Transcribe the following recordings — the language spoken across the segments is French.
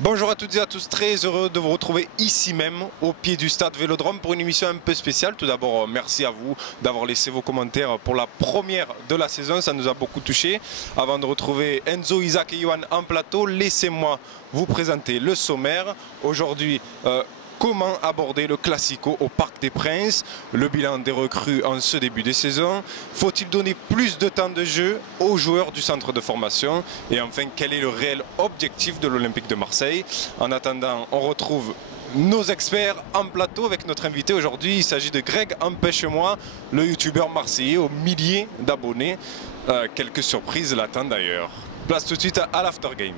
Bonjour à toutes et à tous, très heureux de vous retrouver ici même au pied du stade Vélodrome pour une émission un peu spéciale. Tout d'abord, merci à vous d'avoir laissé vos commentaires pour la première de la saison, ça nous a beaucoup touché. Avant de retrouver Enzo, Isaac et Johan en plateau, laissez-moi vous présenter le sommaire. Aujourd'hui, comment aborder le Classico au Parc des Princes? Le bilan des recrues en ce début de saison. Faut-il donner plus de temps de jeu aux joueurs du centre de formation? Et enfin, quel est le réel objectif de l'Olympique de Marseille? En attendant, on retrouve nos experts en plateau avec notre invité aujourd'hui. Il s'agit de Greg Empêche-moi, le youtubeur marseillais aux milliers d'abonnés. Quelques surprises l'attendent d'ailleurs. Place tout de suite à l'aftergame.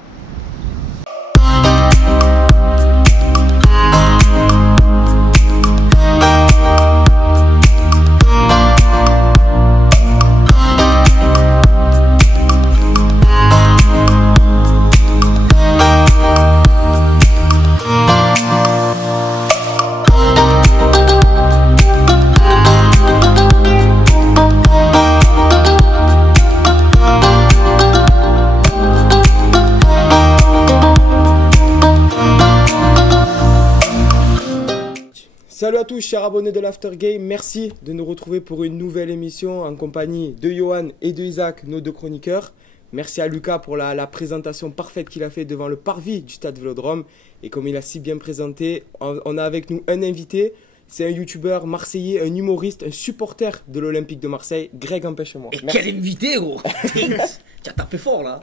Salut à tous chers abonnés de l'Aftergame, merci de nous retrouver pour une nouvelle émission en compagnie de Johan et de Isaac, nos deux chroniqueurs. Merci à Lucas pour la présentation parfaite qu'il a fait devant le parvis du stade Vélodrome. Et comme il a si bien présenté, on a avec nous un invité, c'est un youtubeur marseillais, un humoriste, un supporter de l'Olympique de Marseille, Greg Empêche-moi. Et quel invité gros. Tu as tapé fort là.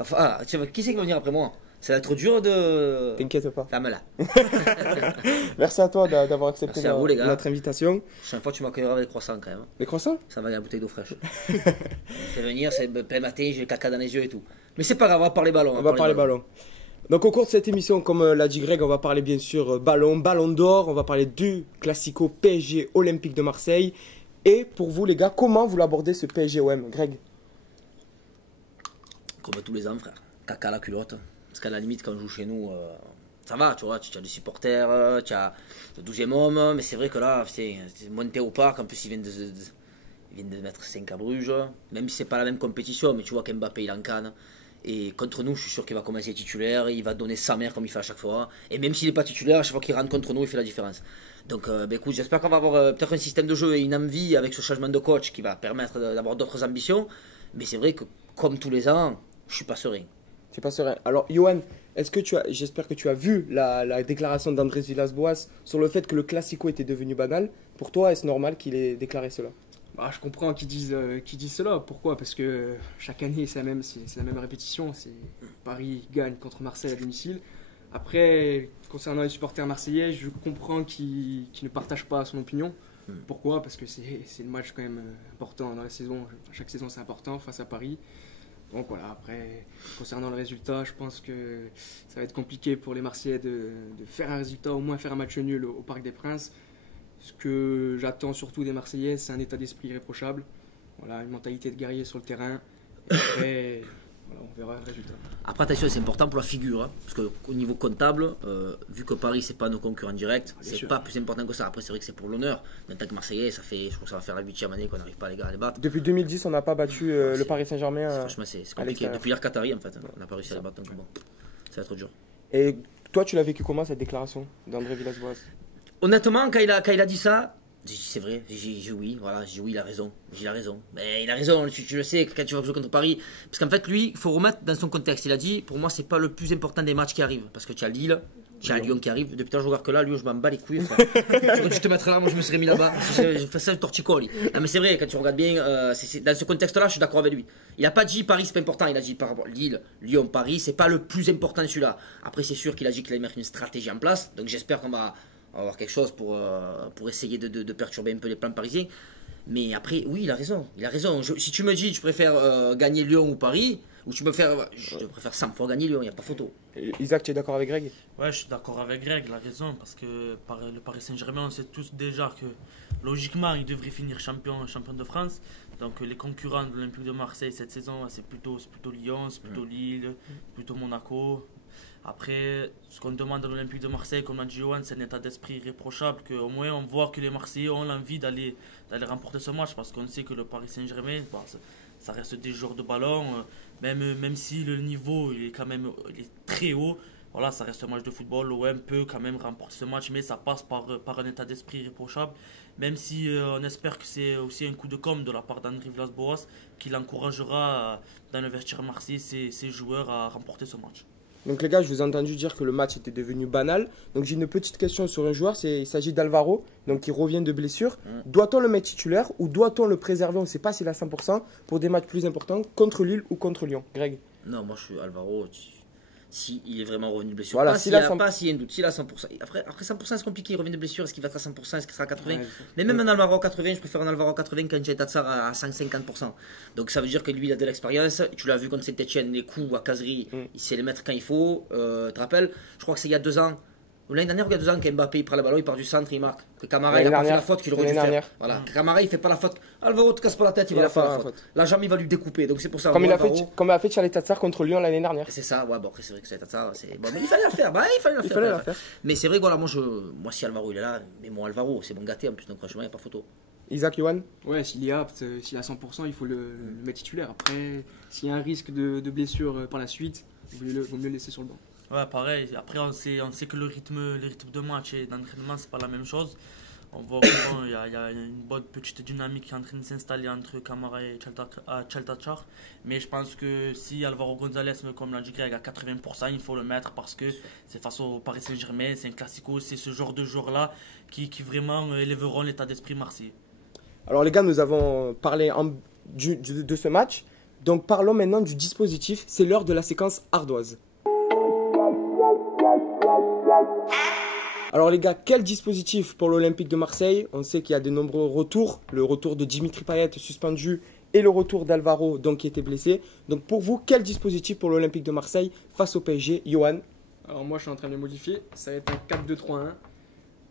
Enfin, qui c'est qui va venir après moi? Ça va être dur de... T'inquiète pas. Ferme-la. Merci à toi d'avoir accepté Merci à vous, les gars. notre invitation. Chaque fois tu m'accueilleras avec des croissants quand même. Les croissants? Ça va, il y a une bouteille d'eau fraîche. Fais venir, c'est plein matin, j'ai le caca dans les yeux et tout. Mais c'est pas grave, on va parler ballon. On va parler ballon. Donc au cours de cette émission, comme l'a dit Greg, on va parler bien sûr ballon d'or, on va parler du Classico PSG Olympique de Marseille. Et pour vous les gars, comment vous l'abordez ce PSG-OM, Greg? Comme tous les ans frère, caca à la culotte. Parce qu'à la limite quand on joue chez nous, ça va, tu vois, tu as des supporters, tu as le 12e homme. Mais c'est vrai que là, c'est monté au parc, en plus ils viennent de mettre 5 à Bruges. Même si c'est pas la même compétition, mais tu vois qu'Mbappé il en canne. Et contre nous, je suis sûr qu'il va commencer titulaire, il va donner sa mère comme il fait à chaque fois. Et même s'il n'est pas titulaire, à chaque fois qu'il rentre contre nous, il fait la différence. Donc écoute, j'espère qu'on va avoir peut-être un système de jeu et une envie avec ce changement de coach qui va permettre d'avoir d'autres ambitions. Mais c'est vrai que, comme tous les ans, je suis pas serein. C'est pas serein. Alors Johan, j'espère que tu as vu la déclaration d'Andrés Villas-Boas sur le fait que le Classico était devenu banal. Pour toi, est-ce normal qu'il ait déclaré cela? Bah, je comprends qu'ils disent cela. Pourquoi? Parce que chaque année, c'est la même répétition. Paris gagne contre Marseille à domicile. Après, concernant les supporters marseillais, je comprends qu'ils ne partagent pas son opinion. Pourquoi? Parce que c'est le match quand même important dans la saison. Chaque saison, c'est important face à Paris. Donc voilà, après, concernant le résultat, je pense que ça va être compliqué pour les Marseillais de faire un résultat, au moins faire un match nul au Parc des Princes. Ce que j'attends surtout des Marseillais, c'est un état d'esprit irréprochable. Voilà, une mentalité de guerrier sur le terrain. Et après, voilà, on verra le résultat. Après, attention, c'est important pour la figure. Hein, parce qu'au niveau comptable, vu que Paris, c'est pas nos concurrents directs, c'est pas plus important que ça. Après, c'est vrai que c'est pour l'honneur. En tant que Marseillais, je crois que ça va faire la 8e année qu'on n'arrive pas les gars à les battre. Depuis 2010, on n'a pas battu le Paris Saint-Germain. Franchement, c'est compliqué. Depuis l'ère Qatari, en fait, on n'a pas réussi à les battre. Donc bon, ça va être dur. Et toi, tu l'as vécu comment cette déclaration d'André Villas-Boas? Honnêtement, quand il a dit ça, j'ai dit c'est vrai, j'ai dit oui, voilà, j'ai dit oui, il a raison. Mais il a raison, tu le sais, quand tu vas jouer contre Paris. Parce qu'en fait, lui, il faut remettre dans son contexte. Il a dit, pour moi, c'est pas le plus important des matchs qui arrivent. Parce que tu as Lille, tu as Lyon qui arrive. Depuis tout à l'heure, je regarde que là, Lyon, je m'en bats les couilles. J'aurais dû te mettre là, moi, je me serais mis là-bas. Je fais ça le torticole. Non, mais c'est vrai, quand tu regardes bien, dans ce contexte-là, je suis d'accord avec lui. Il a pas dit Paris, c'est pas important. Il a dit par rapport Lille, Lyon, Paris, c'est pas le plus important celui-là. Après, c'est sûr qu'il a dit qu'il allait mettre une stratégie en place. Donc, j'espère qu'on va avoir quelque chose pour essayer de perturber un peu les plans parisiens. Mais après, oui, il a raison. Si tu me dis, tu préfères gagner Lyon ou Paris, ou tu me faire, je préfère 100 fois gagner Lyon, il n'y a pas photo. Isaac, tu es d'accord avec Greg? Ouais, je suis d'accord avec Greg, il a raison, parce que le Paris Saint-Germain, on sait tous déjà que logiquement, il devrait finir champion de France. Donc les concurrents de l'Olympique de Marseille cette saison, c'est plutôt Lyon, c'est plutôt Lille, plutôt Monaco. Après, ce qu'on demande à l'Olympique de Marseille, comme l'a dit Johan, c'est un état d'esprit irréprochable, qu'au moins on voit que les Marseillais ont l'envie d'aller remporter ce match, parce qu'on sait que le Paris Saint-Germain, bon, ça reste des joueurs de ballon, même si le niveau il est quand même il est très haut, Voilà, ça reste un match de football. L'OM peut quand même remporter ce match, mais ça passe par un état d'esprit irréprochable. Même si on espère que c'est aussi un coup de com' de la part d'André Villas-Boas qui l'encouragera dans le vestiaire marseillais ses joueurs à remporter ce match. Donc les gars, je vous ai entendu dire que le match était devenu banal. Donc j'ai une petite question sur un joueur, il s'agit d'Alvaro, donc qui revient de blessure. Doit-on le mettre titulaire ou doit-on le préserver, on ne sait pas s'il est à 100%, pour des matchs plus importants contre Lille ou contre Lyon? Greg? Non, moi je suis Alvaro. Si il est vraiment revenu de blessure, Voilà, pas s'il y a un doute, s'il a 100%. Après 100% c'est compliqué, il revient de blessure, est-ce qu'il va être à 100%, est-ce qu'il sera à 80%? Mais même un Alvaro à 80%, je préfère un Alvaro à 80% qu'un Jay Tatsar à 150%. Donc ça veut dire que lui il a de l'expérience, tu l'as vu contre Saint-Etienne, les coups à caserie, il sait les mettre quand il faut. Tu te rappelles, je crois que c'est il y a 2 ans, ou l'année dernière, il y a 2 ans, qu'Mbappé il prend le ballon, il part du centre, il marque. Que Camara il a pas fait la faute qu'il aurait dû faire. Voilà. Camara il fait pas la faute. Alvaro te casse pas la tête, il va la faire la faute. La jambe il va lui découper, donc c'est pour ça. Comme il a fait Charlie Tatsar contre Lyon l'année dernière. C'est ça, ouais, bon après c'est vrai que c'est Tatsar, bon, mais il fallait la faire, il fallait la faire. Mais c'est vrai que voilà, moi si Alvaro il est là, mais mon Alvaro c'est bon gâté en plus, donc franchement il n'y a pas photo. Isaac, Yohan? Ouais, s'il est apte, s'il est à 100%, il faut le mettre titulaire. Après, s'il y a un risque de blessure par la suite, il vaut mieux le laisser sur le banc. Ouais, pareil. Après, on sait que le rythme de match et d'entraînement, c'est pas la même chose. On voit qu'il y a une bonne petite dynamique qui est en train de s'installer entre Camara et Tchaltachar. Mais je pense que si Alvaro González, comme l'a dit Greg, à 80%, il faut le mettre parce que c'est face au Paris Saint-Germain, c'est un classico, c'est ce genre de joueurs-là qui vraiment élèveront l'état d'esprit marseillais. Alors les gars, nous avons parlé de ce match. Donc parlons maintenant du dispositif. C'est l'heure de la séquence ardoise. Alors les gars, quel dispositif pour l'Olympique de Marseille? On sait qu'il y a de nombreux retours. Le retour de Dimitri Payet suspendu et le retour d'Alvaro donc, qui était blessé. Donc pour vous, quel dispositif pour l'Olympique de Marseille face au PSG? Yohan? Alors moi je suis en train de le modifier. Ça va être un 4-2-3-1.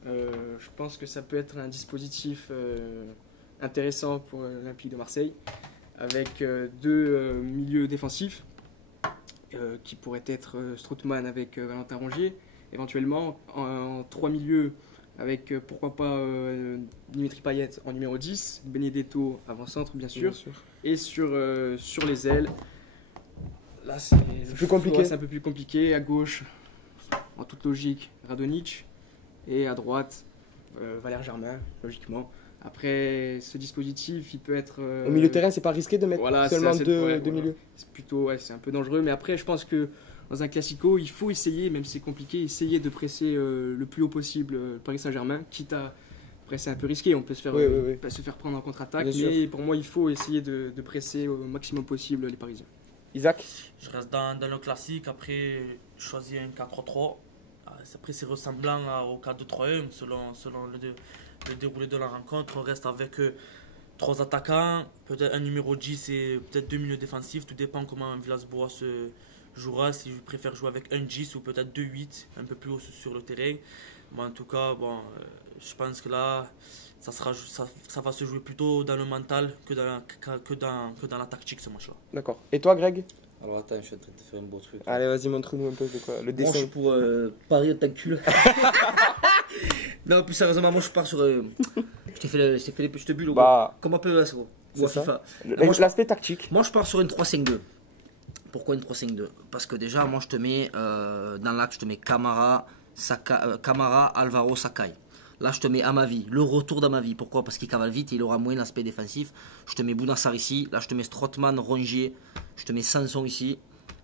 Je pense que ça peut être un dispositif intéressant pour l'Olympique de Marseille. Avec 2 milieux défensifs qui pourraient être Strootman avec Valentin Rongier. Éventuellement en 3 milieux avec pourquoi pas Dimitri Payet en numéro 10, Benedetto avant-centre bien sûr. Et sur les ailes, là c'est plus compliqué. C'est un peu plus compliqué. À gauche, en toute logique, Radonjic et à droite, Valère Germain, logiquement. Après, ce dispositif, il peut être... Au milieu de terrain, c'est pas risqué de mettre seulement deux milieux? C'est plutôt, c'est un peu dangereux. Mais après, je pense que dans un classico, il faut essayer, même si c'est compliqué, essayer de presser le plus haut possible le Paris Saint-Germain, quitte à... Après, c'est un peu risqué, on peut se faire prendre en contre-attaque. Mais pour moi, il faut essayer de presser au maximum possible les Parisiens. Isaac? Je reste dans le classique. Après, je choisis un 4-3-3. Après, c'est ressemblant au 4-2-3-1 selon le déroulé de la rencontre. On reste avec 3 attaquants, peut-être un numéro 10 et peut-être 2 milieux défensifs. Tout dépend comment Villas-Boas jouera. Si je préfère jouer avec un 10 ou peut-être 2-8, un peu plus haut sur le terrain. Mais en tout cas, je pense que là, ça va se jouer plutôt dans le mental que dans la tactique ce match-là. D'accord. Et toi, Greg? Alors attends, je suis en train de te faire un beau truc. Allez, vas-y, montre-nous un peu de quoi. Le dessin. Moi, je suis pour Paris au tactile. Non, plus sérieusement, moi je pars sur. Je t'ai fait les petites bulles. Comme un peu là, c'est gros. Ou à FIFA. L'aspect tactique. Moi je pars sur une 3-5-2. Pourquoi une 3-5-2? Parce que déjà, moi je te mets dans l'axe, je te mets Camara, Alvaro, Sakai. Là, je te mets Amavi, le retour d'Amavi. Pourquoi? Parce qu'il cavale vite et il aura moins l'aspect défensif. Je te mets Bounassar ici. Là, je te mets Strootman, Rongier. Je te mets Sanson ici.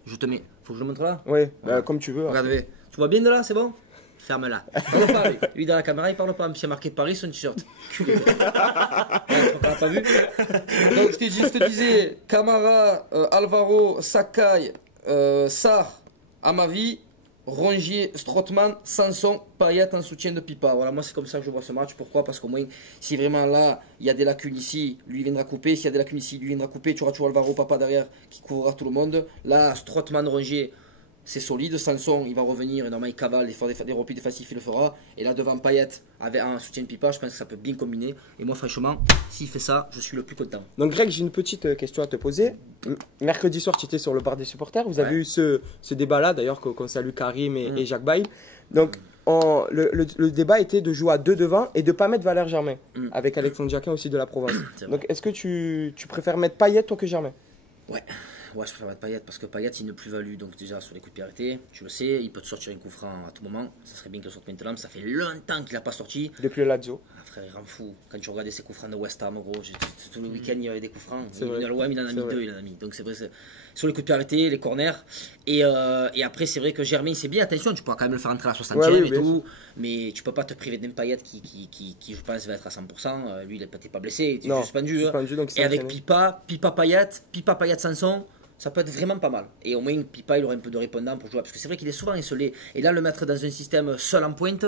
Je te mets. Faut que je le montre là? Oui, comme tu veux. Regarde, tu vois bien de là, c'est bon? Ferme-la. Parle pas, lui dans la caméra, il parle pas. C'est marqué Paris sur une t-shirt. Culé. Ouais, je crois qu'on l'a pas vu. Donc, je te disais Camara, Alvaro, Sakai, Sarr, Amavi. Rongier, Strootman, Sanson, Payet en soutien de Pipa. Voilà, moi c'est comme ça que je vois ce match. Pourquoi? Parce qu'au moins, si vraiment là, il y a des lacunes ici, lui viendra couper. S'il y a des lacunes ici, lui viendra couper. Tu auras toujours Alvaro, Papa derrière qui couvrira tout le monde. Là, Strootman, Rongier, c'est solide. Sanson, il va revenir. Et normalement, il cavale. Des replis défensifs, il le fera. Et là, devant Payet, avec un soutien de Pipa, je pense que ça peut bien combiner. Et moi, franchement, s'il fait ça, je suis le plus content. Donc, Greg, j'ai une petite question à te poser. Mercredi soir, tu étais sur le bar des supporters. Vous avez eu ce débat-là, d'ailleurs, qu'on salue Karim et Jacques Bail. Donc, le débat était de jouer à 2 devant et de ne pas mettre Valère Germain, avec Alexandre Jacquin aussi de la Provence. Donc, est-ce que tu préfères mettre Payet, toi, que Germain? Ouais. Ouais, je préfère mettre Payet parce que Payet c'est une plus-value. Donc, déjà sur les coups de pied arrêtés, tu le sais, il peut te sortir un coup franc à tout moment. Ça serait bien qu'il sorte maintenant, mais ça fait longtemps qu'il n'a pas sorti. Depuis le Lazio. Ah, frère, il rend fou. Quand tu regardais ses coups francs de West Ham, gros, tout le week-end il y avait des coups francs. C'est Il vrai. est l'OM, il en a C'est mis vrai. 2, il en a mis. Donc, c'est vrai, sur les coups de pied arrêtés, les corners. Et après, c'est vrai que Germain, c'est bien. Attention, tu pourras quand même le faire entrer à la 60e Ouais, oui, et bien tout. Mais tu peux pas te priver d'un Payet qui, je pense, va être à 100%. Lui, il n'est pas blessé, il est Non, suspendu. hein. suspendu, donc il Et avec s'entraîne. Pipa Payet Sanson, ça peut être vraiment pas mal. Et au moins Pipa il aurait un peu de répondant pour jouer. Parce que c'est vrai qu'il est souvent isolé. Et là le mettre dans un système seul en pointe,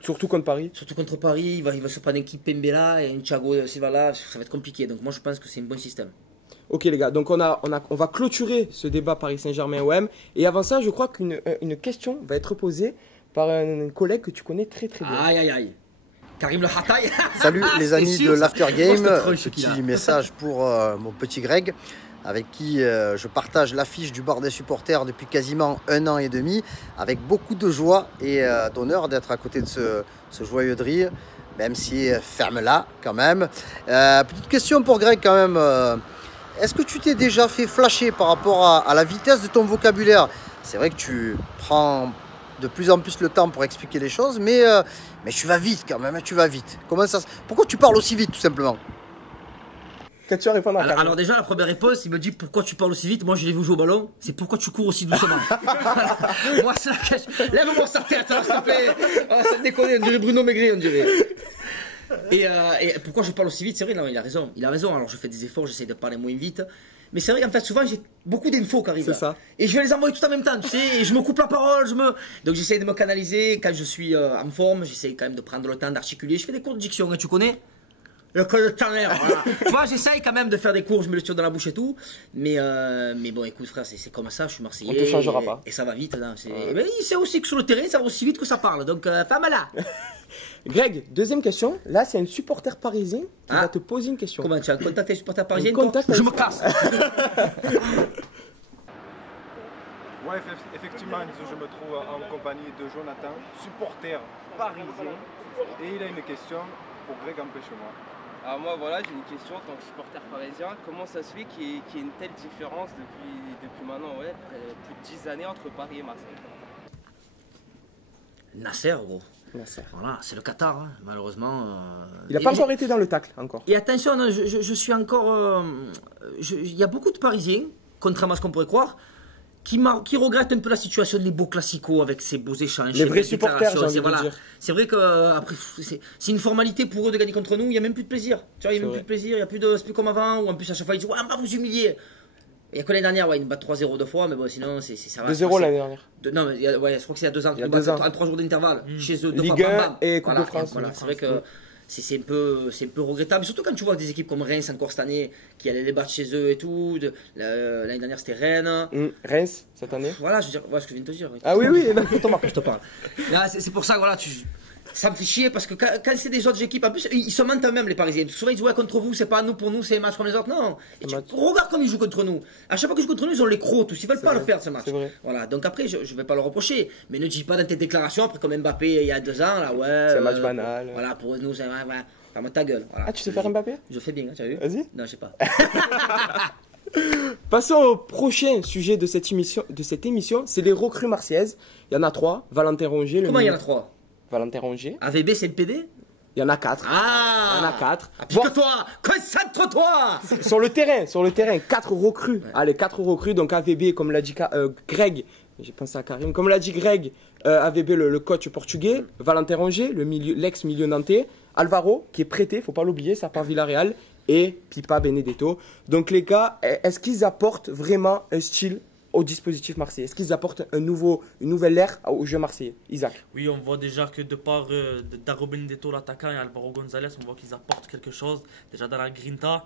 Surtout contre Paris. surtout contre Paris, il va se prendre un Kipembe Pembela et un Thiago Silva là, ça va être compliqué. Donc moi je pense que c'est un bon système. Ok les gars, donc on va clôturer ce débat Paris Saint-Germain-OM. Et avant ça, je crois qu'une question va être posée par un collègue que tu connais très très bien. Aïe aïe aïe. Karim Le Hatay. Salut les amis C'est sûr, de ça. l'After Oh, Game, cette troll, celui-là. petit message pour mon petit Greg, avec qui je partage l'affiche du bar des supporters depuis quasiment 1 an et demi, avec beaucoup de joie et d'honneur d'être à côté de ce joyeux drill, même si ferme là quand même. Petite question pour Greg quand même, est-ce que tu t'es déjà fait flasher par rapport à la vitesse de ton vocabulaire? C'est vrai que tu prends de plus en plus le temps pour expliquer les choses, mais tu vas vite quand même, tu vas vite. Pourquoi tu parles aussi vite tout simplement? Qu'as-tu à répondre à Karim? Alors déjà la première réponse, il me dit pourquoi tu parles aussi vite. Moi je l'ai vu jouer au ballon, c'est pourquoi tu cours aussi doucement. Moi c'est la question. Lève-moi sa tête, hein, s'il te plaît. Ah, ça déconne, on dirait Bruno Maigret, on dirait. Et pourquoi je parle aussi vite, c'est vrai, non, il a raison. Il a raison, alors je fais des efforts, j'essaie de parler moins vite. Mais c'est vrai qu'en fait, souvent, j'ai beaucoup d'infos qui arrivent. C'est ça. Et je vais les envoyer tout en même temps, tu sais, et je me coupe la parole, donc j'essaie de me canaliser. Quand je suis en forme, j'essaie quand même de prendre le temps d'articuler. Je fais des cours de diction, hein, tu connais? Le col de Tanner, voilà. Tu vois, j'essaye quand même de faire des cours, je me le tire dans la bouche et tout. Mais bon, écoute, frère, c'est comme ça, je suis Marseillais. On te changera pas. Et ça va vite, là. Mais il sait aussi que sur le terrain, ça va aussi vite que ça parle. Donc, femme là. Greg, deuxième question. Là, c'est un supporter parisien qui Ah. va te poser une question. Comment tu as contacté les supporters parisiens? contact Je avec- me casse. Ouais, effectivement, je me trouve en compagnie de Jonathan, supporter parisien, et il a une question pour Greg Empêche-moi. Alors moi voilà, j'ai une question en tant que supporter parisien. Comment ça se fait qu'il y ait une telle différence depuis maintenant plus de 10 années entre Paris et Marseille? Nasser, gros. Nasser. Voilà, c'est le Qatar, hein, malheureusement. Il n'a pas encore été dans le tacle, encore. Et attention, non, je suis encore. Il y a beaucoup de Parisiens, contrairement à ce qu'on pourrait croire, qui regrettent un peu la situation des beaux classicos avec ces beaux échanges. Les ces vrais belles supporters, déclarations, j'ai envie de voilà. dire. C'est vrai que après, c'est une formalité pour eux de gagner contre nous, il n'y a même plus de plaisir. Tu vois, il n'y a même vrai. plus de plaisir, il n'y a plus de. C'est plus comme avant, où en plus à chaque fois ils disent ouais, on va vous humilier. Il y a que l'année dernière, ouais, ils nous battent 3-0 deux fois, mais bon, sinon, ça va. 2-0 l'année dernière. Non, mais ouais, je crois que c'est il y a 2 ans. Il y a Ils 2 battent ans. en 3 jours d'intervalle. Chez eux, deux Ligue fois, 1 bam, bam. et Coupe Voilà, de France. Voilà, c'est vrai que c'est un peu regrettable. Surtout quand tu vois des équipes comme Reims encore cette année qui allaient les battre chez eux et tout. L'année dernière, c'était Rennes. Reims, cette année. Voilà, je veux dire, voilà ce que je viens de te dire. Ah oui, oui. non. Je te parle. Là, c'est pour ça, voilà, ça me fait chier parce que quand c'est des autres équipes, en plus, ils se mentent eux-mêmes, les Parisiens. Parce que souvent, ils disent, ouais, contre vous, c'est pas nous, pour nous, c'est un match comme les autres. Non. Et regarde comme ils jouent contre nous. À chaque fois qu'ils jouent contre nous, ils ont les crocs, tous. Ils veulent pas vrai. le perdre, ce match. C'est vrai. Voilà. Donc après, je vais pas le reprocher. Mais ne dis pas dans tes déclarations, après, comme Mbappé il y a 2 ans, là, ouais. C'est un match banal. Voilà, pour nous, c'est. Ouais, ferme ta gueule. Voilà. Ah, tu sais faire Mbappé? Je fais bien, hein, tu as vu? Vas-y. Non, je sais pas. Passons au prochain sujet de cette émission, c'est les recrues marseillaises. Il y en a 3. Valentin Rongier. Comment il y en a 3? Valentin Rongier. AVB, c'est le PD? Il y en a 4. Ah! Il y en a 4. Applique-toi! Concentre-toi! Sur le terrain, 4 recrues. Allez, 4 recrues. Donc AVB, comme l'a dit Greg, j'ai pensé à Karim, comme l'a dit Greg, AVB, le coach portugais, Valentin Rongier, l'ex-milieu nantais, Alvaro, qui est prêté, faut pas l'oublier, ça part Villarreal, et Pipa Benedetto. Donc les gars, est-ce qu'ils apportent vraiment un style au dispositif marseillais? Est-ce qu'ils apportent une nouvelle ère au jeu marseillais? Isaac? Oui, on voit déjà que de par Daro Benedetto, l'attaquant, et Alvaro González, on voit qu'ils apportent quelque chose. Déjà dans la grinta,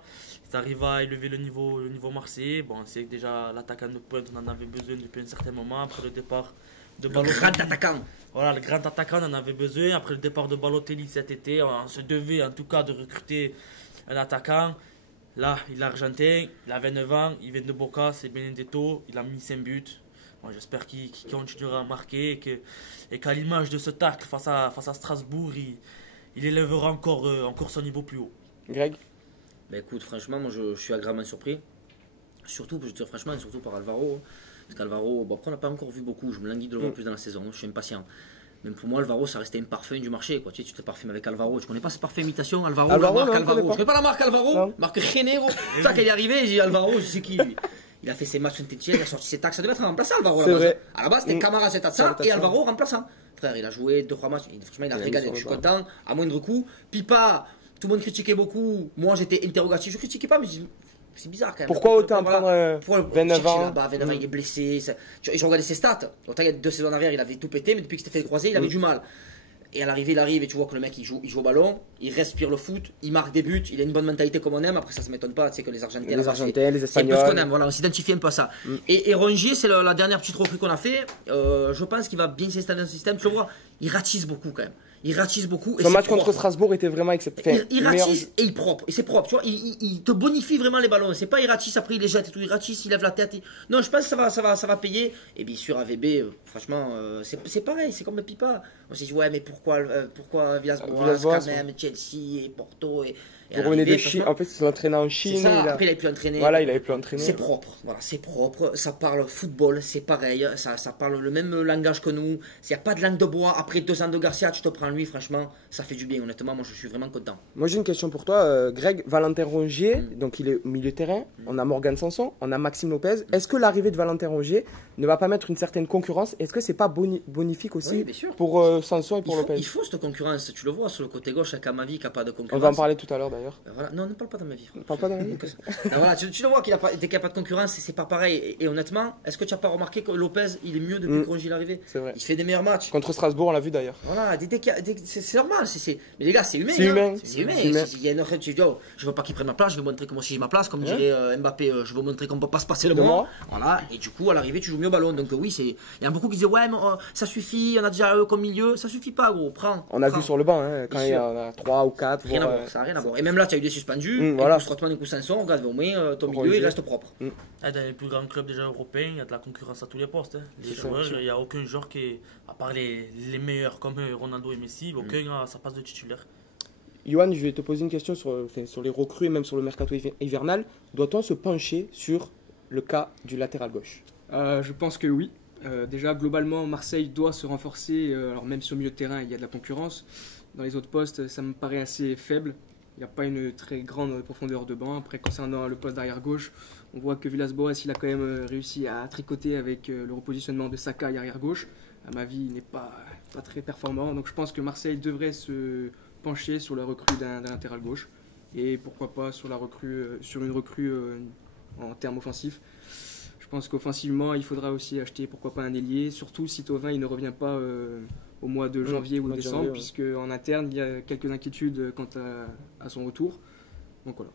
ils arrivent à élever le niveau marseillais. Bon, c'est que déjà l'attaquant de pointe, on en avait besoin depuis un certain moment. Après le départ de Le Balotelli. grand attaquant. Voilà, le grand attaquant, on en avait besoin. Après le départ de Balotelli cet été, on se devait en tout cas de recruter un attaquant. Là, il est argentin, il a 29 ans, il vient de Boca, c'est Benedetto, il a mis 5 buts. Moi, j'espère qu'il continuera à marquer et qu'à l'image de ce tacle face à Strasbourg, il élèvera encore son niveau plus haut. Greg? Bah écoute, franchement, moi je suis agréablement surpris. Surtout, je te dis franchement, surtout par Alvaro. Parce qu'Alvaro, bon, après on n'a pas encore vu beaucoup, je me languis de le voir plus dans la saison, je suis impatient. Mais pour moi, Alvaro, ça restait un parfum du marché. Quoi. Tu sais, tu te parfumes avec Alvaro. Tu connais pas ce parfum imitation Alvaro, la marque non, Alvaro. je Tu connais pas la marque Alvaro? Non. Marque Renero. Ça, quand il est arrivé, j'ai dit Alvaro, je sais qui lui. Il a fait ses matchs Saint-Etienne, il a sorti ses taxes. Ça devait être un remplaçant, Alvaro. C'est vrai. À la base, c'était Camara, Zetazza et Alvaro remplaçant. Frère, il a joué 2-3 matchs. Franchement, il a régalé. Je suis content. À moindre coût. Pipa, tout le monde critiquait beaucoup. Moi, j'étais interrogatif. Je critiquais pas, mais je dis, c'est bizarre quand même. Pourquoi autant prendre 29 ans là-bas, 29 ans, il est blessé. Je regardais ses stats. Autant il y a 2 saisons en arrière, il avait tout pété, mais depuis qu'il s'était fait croiser, il avait du mal. Et à l'arrivée, il arrive et tu vois que le mec il joue au ballon, il respire le foot, il marque des buts, il a une bonne mentalité comme on aime. Après, ça se m'étonne pas, tu sais que les Argentins, les Argentins, les Espagnols. C'est un peu ce qu'on aime, voilà, on s'identifie un peu à ça. Et Rongier, c'est la dernière petite recrue qu'on a fait. Je pense qu'il va bien s'installer dans le système. Tu le vois, il ratisse beaucoup quand même. Il ratisse beaucoup. Son match contre Strasbourg était vraiment exceptionnel. Il ratisse et il est propre. Et c'est propre, tu vois. Il te bonifie vraiment les ballons. C'est pas il ratisse, après il les jette et tout. Il ratisse, il lève la tête. Non, je pense que ça va payer. Et bien sûr, AVB, franchement, c'est pareil. C'est comme le Pipa. On s'est dit, ouais, mais pourquoi Villas-Boas, quand même, Chelsea et Porto et il revenait de Chine. En fait, il s'est entraîné en Chine. C'est ça. Après, il avait pu entraîner. Voilà, il avait pu entraîner. C'est propre. Voilà, c'est propre. Ça parle football, c'est pareil. Ça parle le même langage que nous. S'il n'y a pas de langue de bois, après 2 ans de Garcia, tu te prends lui, franchement, ça fait du bien. Honnêtement, moi, je suis vraiment content. Moi, j'ai une question pour toi, Greg. Valentin Rongier, donc il est au milieu de terrain. On a Morgan Sanson, on a Maxime Lopez. Est-ce que l'arrivée de Valentin Rongier ne va pas mettre une certaine concurrence? Est-ce que c'est pas bonifique aussi pour Sanson et pour Lopez? Il faut cette concurrence. Tu le vois sur le côté gauche avec Amavi qui n'a pas de concurrence. On va en parler tout à l'heure d'ailleurs. Voilà. Non, ne parle pas de ma vie. On parle pas de ma vie. Voilà, tu le vois dès qu'il n'y a pas de concurrence, c'est pas pareil. Et honnêtement, est-ce que tu n'as pas remarqué que Lopez, il est mieux depuis que Rongier est arrivé? C'est vrai. Il fait des meilleurs matchs. Contre Strasbourg, on l'a vu d'ailleurs. Voilà, c'est normal. Mais les gars, c'est humain. C'est humain. C'est humain. Il y a une autre, tu dis, oh, je veux pas qu'il prenne ma place, je vais montrer comment si j'ai ma place. Comme dirait Mbappé, je veux montrer qu'on peut pas se passer le moment. Voilà, et du coup, à l'arrivée, tu joues mieux au ballon. Donc oui, il y a beaucoup qui disaient, ouais, mais ça suffit, on a déjà eux comme milieu. Ça suffit pas, gros. Prends. On a vu sur le banc, quand il y en a 3 ou 4. Rien à voir, ça n'a rien à voir. Et même là, tu as eu des suspendus. Voilà. Un coup Sanson, regarde au moins ton milieu il reste propre. Dans les plus grands clubs déjà européens, il y a de la concurrence à tous les postes. Les joueurs, il n'y a aucun joueur qui est, à part les meilleurs comme Ronaldo et Messi, aucun a sa place de titulaire. Johan, je vais te poser une question sur les recrues et même sur le mercato hivernal. Doit-on se pencher sur le cas du latéral gauche? Je pense que oui. Déjà, globalement, Marseille doit se renforcer. Alors même sur le milieu de terrain, il y a de la concurrence. Dans les autres postes, ça me paraît assez faible. Il n'y a pas une très grande profondeur de banc. Après, concernant le poste d'arrière gauche, on voit que Villas-Boas, il a quand même réussi à tricoter avec le repositionnement de Saka arrière gauche. À ma vie, il n'est pas très performant. Donc je pense que Marseille devrait se pencher sur la recrue d'un latéral gauche. Et pourquoi pas sur une recrue en termes offensifs. Je pense qu'offensivement, il faudra aussi acheter pourquoi pas un ailier. Surtout si Thauvin il ne revient pas au mois de janvier ou de décembre, puisque en interne il y a quelques inquiétudes quant à son retour. Donc voilà.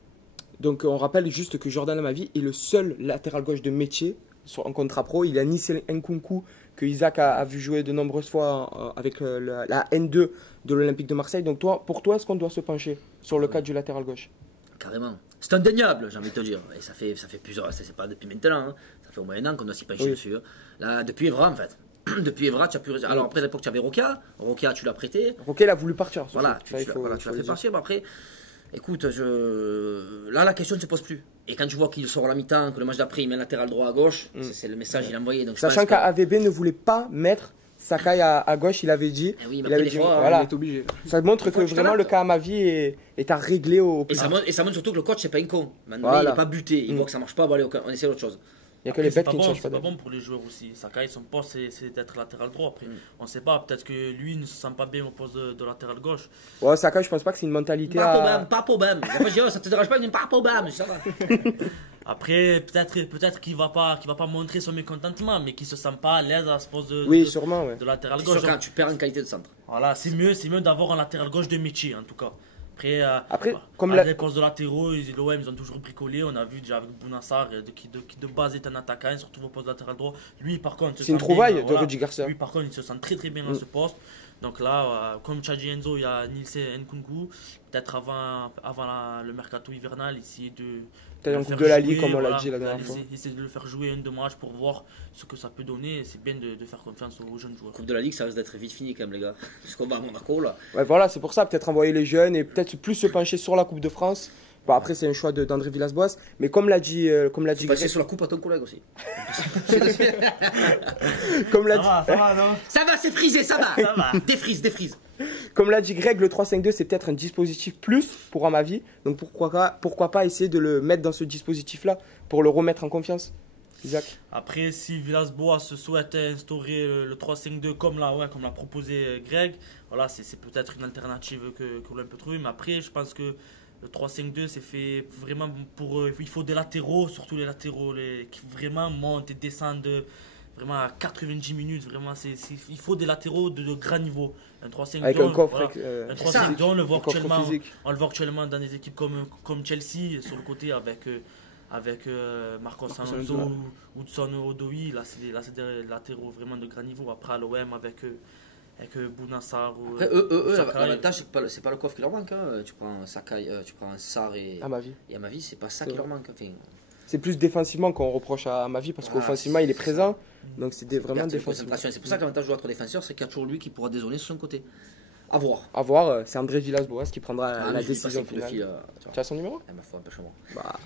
Donc on rappelle juste que Jordan Amavi est le seul latéral gauche de métier en contrat pro. Il y a Nice Nkunku que Isaac a vu jouer de nombreuses fois avec la N2 de l'Olympique de Marseille. Donc pour toi, est-ce qu'on doit se pencher sur le cas du latéral gauche? Carrément. C'est indéniable, j'ai envie de te dire. Et ça fait plusieurs, c'est pas depuis maintenant. Ça fait au moins 1 an qu'on doit s'y pencher dessus. Là, depuis Evra en fait. Depuis Evra, tu as pu. Alors après l'époque, tu avais Roca. Roca, tu l'as prêté. Roca, il a voulu partir. Voilà, tu l'as fait partir. Mais après, écoute, là, la question ne se pose plus. Et quand tu vois qu'il sort à la mi-temps, que le match d'après, il met latéral droit à gauche, c'est le message qu'il a envoyé. Donc, sachant qu'AVB ne voulait pas mettre Sakai à gauche, il avait dit. Oui, il avait dit voilà. Il est obligé. Ça montre que vraiment le cas Amavi est à régler au plus. Et ça montre surtout que le coach, c'est pas un con. Maintenant, il n'est pas buté. Il voit que ça marche pas, on essaie autre chose. Il n'y a que les bêtes qui ne changent pas. C'est pas bon pour les joueurs aussi. Sakai, son poste, c'est d'être latéral droit. Après, on ne sait pas. Peut-être que lui ne se sent pas bien au poste de latéral gauche. Ouais, Sakai, je pense pas que c'est une mentalité. Pas problème. Ça te dérange pas, il pas problème. Ça va. Après, peut-être qu'il va pas montrer son mécontentement, mais qu'il se sent pas à l'aise à ce poste de latéral gauche. C'est quand tu perds en qualité de centre. Voilà, c'est mieux d'avoir un latéral gauche de métier en tout cas. Après comme les postes de latéraux, l'OM ils ont toujours bricolé. On a vu déjà avec Bounassar qui de base est un attaquant, surtout au poste de latéral droit. Lui par contre, c'est une trouvaille de Rudy Garcia. Lui par contre, il se sent très très bien dans ce poste. Donc là, comme tu as dit Enzo, il y a Nice Nkunku. Peut-être avant le mercato hivernal, essayer de peut-être un coup de la Ligue comme on l'a dit la dernière fois. Essayer de le faire jouer 1-2 matchs pour voir ce que ça peut donner. C'est bien de faire confiance aux jeunes joueurs. Coupe de la Ligue, ça risque d'être vite fini quand même les gars. Parce qu'on va à Monaco là. Ouais, voilà, c'est pour ça peut-être envoyer les jeunes et peut-être plus se pencher sur la Coupe de France. Bon, après, c'est un choix d'André Villas-Boas. Mais comme l'a dit Passer Greg, sur la coupe à ton collègue aussi. comme l'a Ça va, non? Ça va, c'est frisé, ça va. Ça va. Défrise. Comme l'a dit Greg, le 3-5-2, c'est peut-être un dispositif plus pour Amavi. Donc pourquoi pas essayer de le mettre dans ce dispositif-là pour le remettre en confiance, Isaac? Après, si Villas-Boas souhaite instaurer le 3-5-2 comme l'a proposé Greg, voilà, c'est peut-être une alternative que l'on peut trouver. Mais après, je pense que le 3-5-2, c'est fait vraiment pour... il faut des latéraux, surtout les latéraux qui vraiment montent et descendent vraiment à 90 minutes. Vraiment, il faut des latéraux de grand niveau. Un 3-5-2, Avec un coffre. un 3-5-2, on le voit un coffre actuellement. physique. On le voit actuellement dans des équipes comme Chelsea, sur le côté avec Marcos Alonso, Hudson Odoi. Là, c'est des latéraux vraiment de grand niveau. Après, à l'OM, avec Bounassar ou Après, l'avantage, c'est pas le coffre qui leur manque. Hein. Tu prends Sakai, tu prends Sarr et Amavi. Amavi, c'est pas ça C'est qui vrai. leur manque. Enfin, C'est plus défensivement qu'on reproche à Amavi parce Voilà, qu'offensivement, il est c'est présent. Donc c'est vraiment perte de défensivement. concentration. C'est pour ça que l'avantage de l'autre défenseur, c'est qu'il y a toujours lui qui pourra dézonner sur son côté. À voir. À voir, c'est André Villas-Boas qui prendra Ah, la mais je lui passe décision un coup de finale. fil, tu vois. Tu as son numéro? Elle m'a fait un peu chez moi. Bah.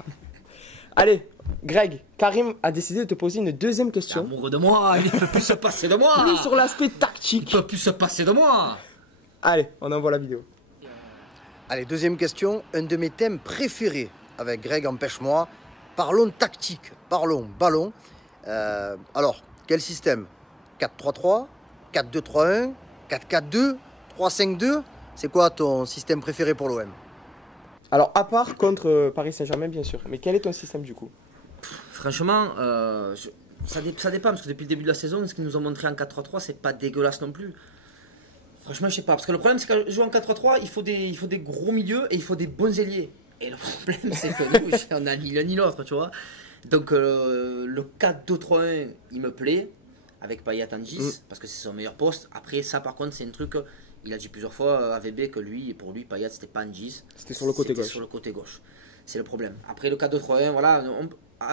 Allez, Greg, Karim a décidé de te poser une deuxième T'es question. amoureux de moi, il ne peut plus se passer de moi. Plus sur l'aspect Il tactique. ne peut plus se passer de moi. Allez, on envoie la vidéo. Allez, deuxième question, un de mes thèmes préférés avec Greg, empêche-moi. Parlons tactique, parlons ballon. Alors, quel système? 4-3-3, 4-2-3-1, 4-4-2, 3-5-2? C'est quoi ton système préféré pour l'OM? Alors, à part contre Paris Saint-Germain, bien sûr. Mais quel est ton système du coup? Franchement, ça dépend parce que depuis le début de la saison, ce qu'ils nous ont montré en 4-3-3, c'est pas dégueulasse non plus. Franchement, je sais pas. Parce que le problème, c'est qu'à jouer en 4-3-3, il faut des gros milieux et il faut des bons ailiers. Et le problème, c'est que nous, on a ni l'un ni l'autre, tu vois. Donc, le 4-2-3-1, il me plaît, avec Payet en 10, parce que c'est son meilleur poste. Après, ça, par contre, c'est un truc. Il a dit plusieurs fois à VB que pour lui, Payet, c'était pas en 10. C'était sur le côté gauche. Sur le côté gauche. C'est le problème. Après, le 4-2-3-1, voilà.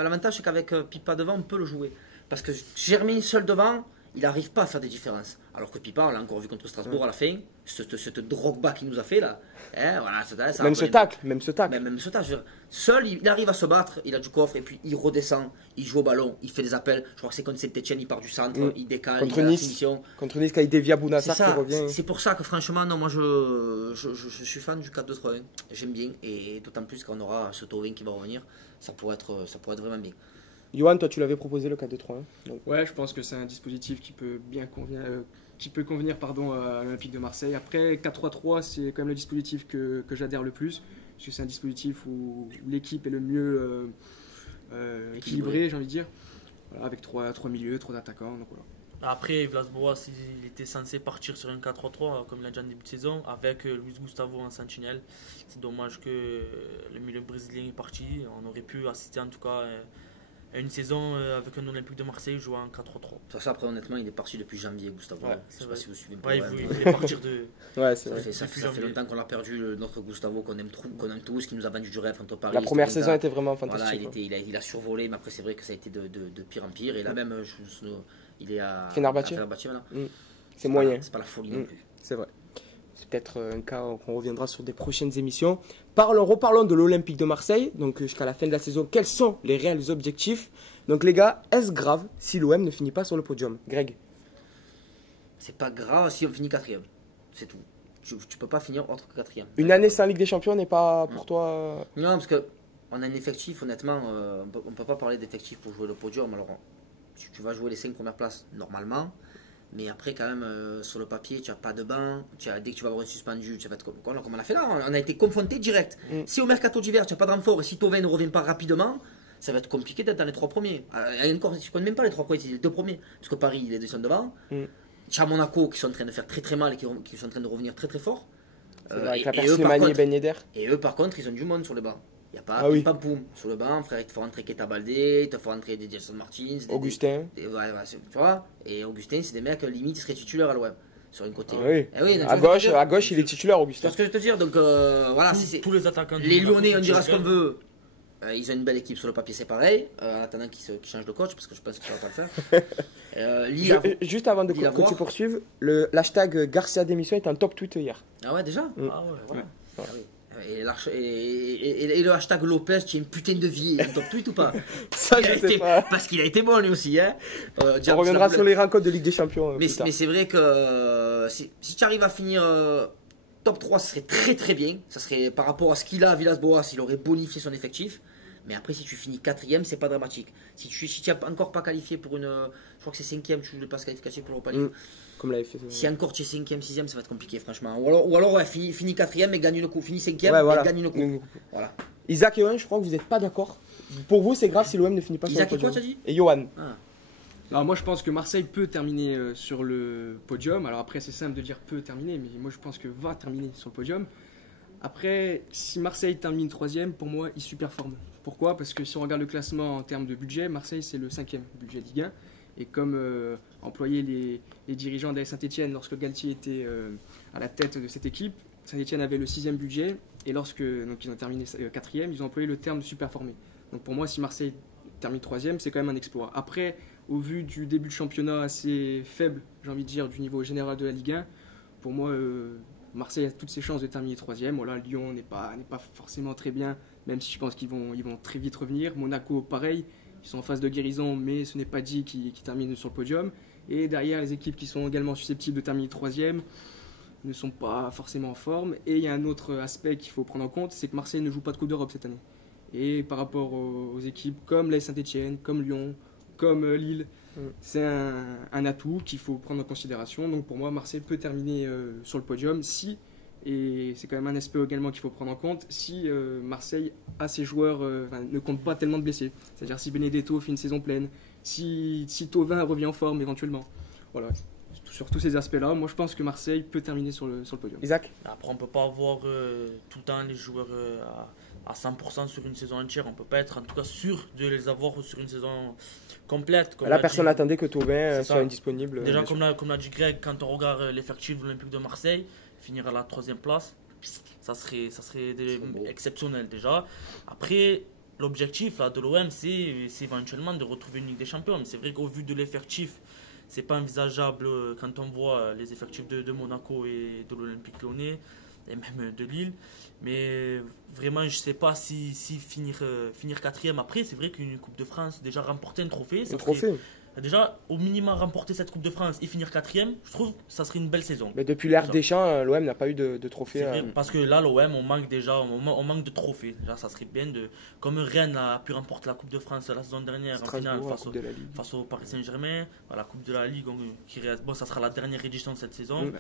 L'avantage, c'est qu'avec Pipa devant, on peut le jouer. Parce que Germain seul devant, il n'arrive pas à faire des différences. Alors que Pipa, on l'a encore vu contre Strasbourg à la fin, cette Drogba qu'il nous a fait là. Hein, voilà, ça Même ce tacle, même ce tacle. même ce tacle. Je veux dire, seul, il arrive à se battre, il a du coffre, et puis il redescend, il joue au ballon, il fait des appels. Je crois que c'est contre Saint-Etienne, il part du centre, il décale, Contre il fait la Nice. finition. Contre Nice, quand il dévie à C'est Bounassar qui ça, revient. c'est pour ça que franchement, non, moi je suis fan du 4-2-3-1. J'aime bien, et d'autant plus qu'on aura ce Thauvin qui va revenir, ça pourrait être vraiment bien. Johan, toi tu l'avais proposé le 4-2-3-1. Donc, Ouais, je pense que c'est un dispositif qui peut bien convenir à l'Olympique de Marseille. Après, 4-3-3, c'est quand même le dispositif que j'adhère le plus, parce que c'est un dispositif où l'équipe est le mieux équilibrée, j'ai envie de dire. Voilà, avec 3 milieux, 3 attaquants. Donc voilà. Après, Villas-Boas, il était censé partir sur un 4-3-3, comme il a déjà en début de saison, avec Luis Gustavo en sentinelle. C'est dommage que le milieu brésilien est parti. On aurait pu assister en tout cas à une saison avec un Olympique de Marseille jouant en 4-3-3. Ça, après, honnêtement, il est parti depuis janvier, Gustavo. Ouais, Je sais pas vrai. si vous suivez. Ouais, Ouais, il voulait partir de. ouais, c'est Ça vrai. fait, ça Depuis fait janvier. longtemps qu'on l'a perdu, notre Gustavo, qu'on aime tous, qui nous a vendu du rêve contre Paris. La première C'était saison un- était vraiment Voilà, fantastique. il a survolé, mais après, c'est vrai que ça a été de pire en pire. Et là, même, il est à Fenerbahçe. voilà. C'est moyen, C'est pas la folie non plus. c'est vrai. C'est peut-être un cas qu'on reviendra sur des prochaines émissions. Reparlons de l'Olympique de Marseille. Donc jusqu'à la fin de la saison, quels sont les réels objectifs? Donc les gars, est-ce grave si l'OM ne finit pas sur le podium? Greg? C'est pas grave si on finit quatrième. C'est tout. Tu peux pas finir entre quatrième. Une année sans Ligue des Champions n'est pas pour toi... Non, parce que on a un effectif, honnêtement, on peut pas parler d'effectif pour jouer le podium. Alors, tu vas jouer les 5 premières places normalement, mais après, quand même, sur le papier, tu n'as pas de banc. Dès que tu vas avoir un suspendu, tu vas être comme on a fait là. On a été confronté direct. Si au mercato d'hiver, tu n'as pas de renfort et si Thauvin ne revient pas rapidement, ça va être compliqué d'être dans les 3 premiers. Et encore, tu ne connais même pas les 3 premiers, c'est les 2 premiers. Parce que Paris, il est descendu devant. Tu as Monaco qui sont en train de faire très très mal et qui sont en train de revenir très très fort. Avec la et eux, personne par Mani et contre, Ben Yedder. et eux, par contre, ils ont du monde sur le banc. Il n'y a pas Ah oui. pim pam poum sur le banc, frère. Il te faut rentrer Keita Baldé, il te faut rentrer des Jason Martins, Augustin. tu vois. Et Augustin, c'est des mecs limite, ils seraient titulaires à l'OM sur une côté. Ah oui. Eh oui, donc, À tu vois ce que je veux dire. gauche, il est titulaire, Tu Augustin. vois ce que je veux te dire. Donc voilà, Tous les attaquants. les Lyonnais, on dira ce qu'on veut. veut. Ils ont une belle équipe sur le papier, c'est pareil. En attendant qu'ils changent de coach, parce que je pense qu'ils ne vont pas le faire. Lille, à- Juste avant Lille à que voir. tu poursuives, l'hashtag Garcia démission est un top tweet hier. Ah ouais, déjà Ah ouais, voilà. Ah oui. Et le hashtag Lopez, tu es une putain de vie, il top tweet ou pas? Ça, je sais pas. Parce qu'il a été bon lui aussi. Hein. On reviendra sur les rencontres de Ligue des Champions. Mais c'est vrai que si tu arrives à finir top 3, ce serait très très bien. Ça serait par rapport à ce qu'il a à Villas-Boas, il aurait bonifié son effectif. Mais après, si tu finis 4ème, c'est pas dramatique. Si tu n'es encore pas qualifié pour une. Je crois que c'est 5ème, tu ne voulais pas se qualifier pour l'Europa League. Comme l'avait fait. Si encore tu es 5ème, 6ème, ça va être compliqué, franchement. Ou alors ouais, finis 4ème et gagne une coupe. Finis 5ème et gagne une coupe. Voilà. Isaac et Johan, je crois que vous n'êtes pas d'accord. Pour vous, c'est grave si l'OM ne finit pas sur le podium. Isaac et quoi, tu as dit? Et Johan. Alors moi je pense que Marseille peut terminer sur le podium. Alors après c'est simple de dire peut terminer, mais moi je pense que va terminer sur le podium. Après, si Marseille termine 3ème, pour moi il superforme. Pourquoi? Parce que si on regarde le classement en termes de budget, Marseille c'est le 5ème budget Ligue 1. Et comme employaient les dirigeants d'AS Saint-Etienne lorsque Galtier était à la tête de cette équipe, Saint-Etienne avait le 6ème budget. Et lorsque donc, ils ont terminé 4ème, ils ont employé le terme de superformer. Donc pour moi, si Marseille termine 3ème, c'est quand même un exploit. Après, au vu du début de championnat assez faible, j'ai envie de dire, du niveau général de la Ligue 1, pour moi, Marseille a toutes ses chances de terminer 3ème. Voilà, Lyon n'est pas forcément très bien, même si je pense qu'ils vont très vite revenir. Monaco, pareil, ils sont en phase de guérison, mais ce n'est pas dit qu'ils terminent sur le podium. Et derrière, les équipes qui sont également susceptibles de terminer 3ème ne sont pas forcément en forme. Et il y a un autre aspect qu'il faut prendre en compte, c'est que Marseille ne joue pas de Coupe d'Europe cette année. Et par rapport aux équipes comme l'AS Saint-Etienne, comme Lyon, comme Lille, c'est un atout qu'il faut prendre en considération. Donc pour moi, Marseille peut terminer sur le podium si, et c'est quand même un aspect également qu'il faut prendre en compte, si Marseille a ses joueurs, ne compte pas tellement de blessés. C'est-à-dire si Benedetto fait une saison pleine, si Thauvin revient en forme éventuellement. Voilà. Sur tous ces aspects-là, moi je pense que Marseille peut terminer sur le podium. Isaac? Après, on ne peut pas avoir tout le temps les joueurs à 100% sur une saison entière. On ne peut pas être en tout cas sûr de les avoir sur une saison complète. Là, personne n'attendait que Thauvin soit indisponible. Déjà, comme l'a dit Greg, quand on regarde l'effectif de l'Olympique de Marseille, finir à la 3ème place, ça serait exceptionnel déjà. Après, l'objectif de l'OM, c'est éventuellement de retrouver une Ligue des Champions. C'est vrai qu'au vu de l'effectif, c'est pas envisageable quand on voit les effectifs de Monaco et de l'Olympique Lyonnais et même de Lille. Mais vraiment, je sais pas si finir 4ème. Après, c'est vrai qu'une Coupe de France, déjà remporter un trophée, déjà au minimum remporter cette Coupe de France et finir 4ème, je trouve que ça serait une belle saison. Mais depuis l'ère Deschamps, l'OM n'a pas eu de trophée. C'est vrai, parce que là, l'OM, on manque de trophées. Déjà, ça serait bien comme Rennes a pu remporter la Coupe de France la saison dernière en finale face au Paris Saint-Germain, la Coupe de la Ligue, ça sera la dernière édition de cette saison.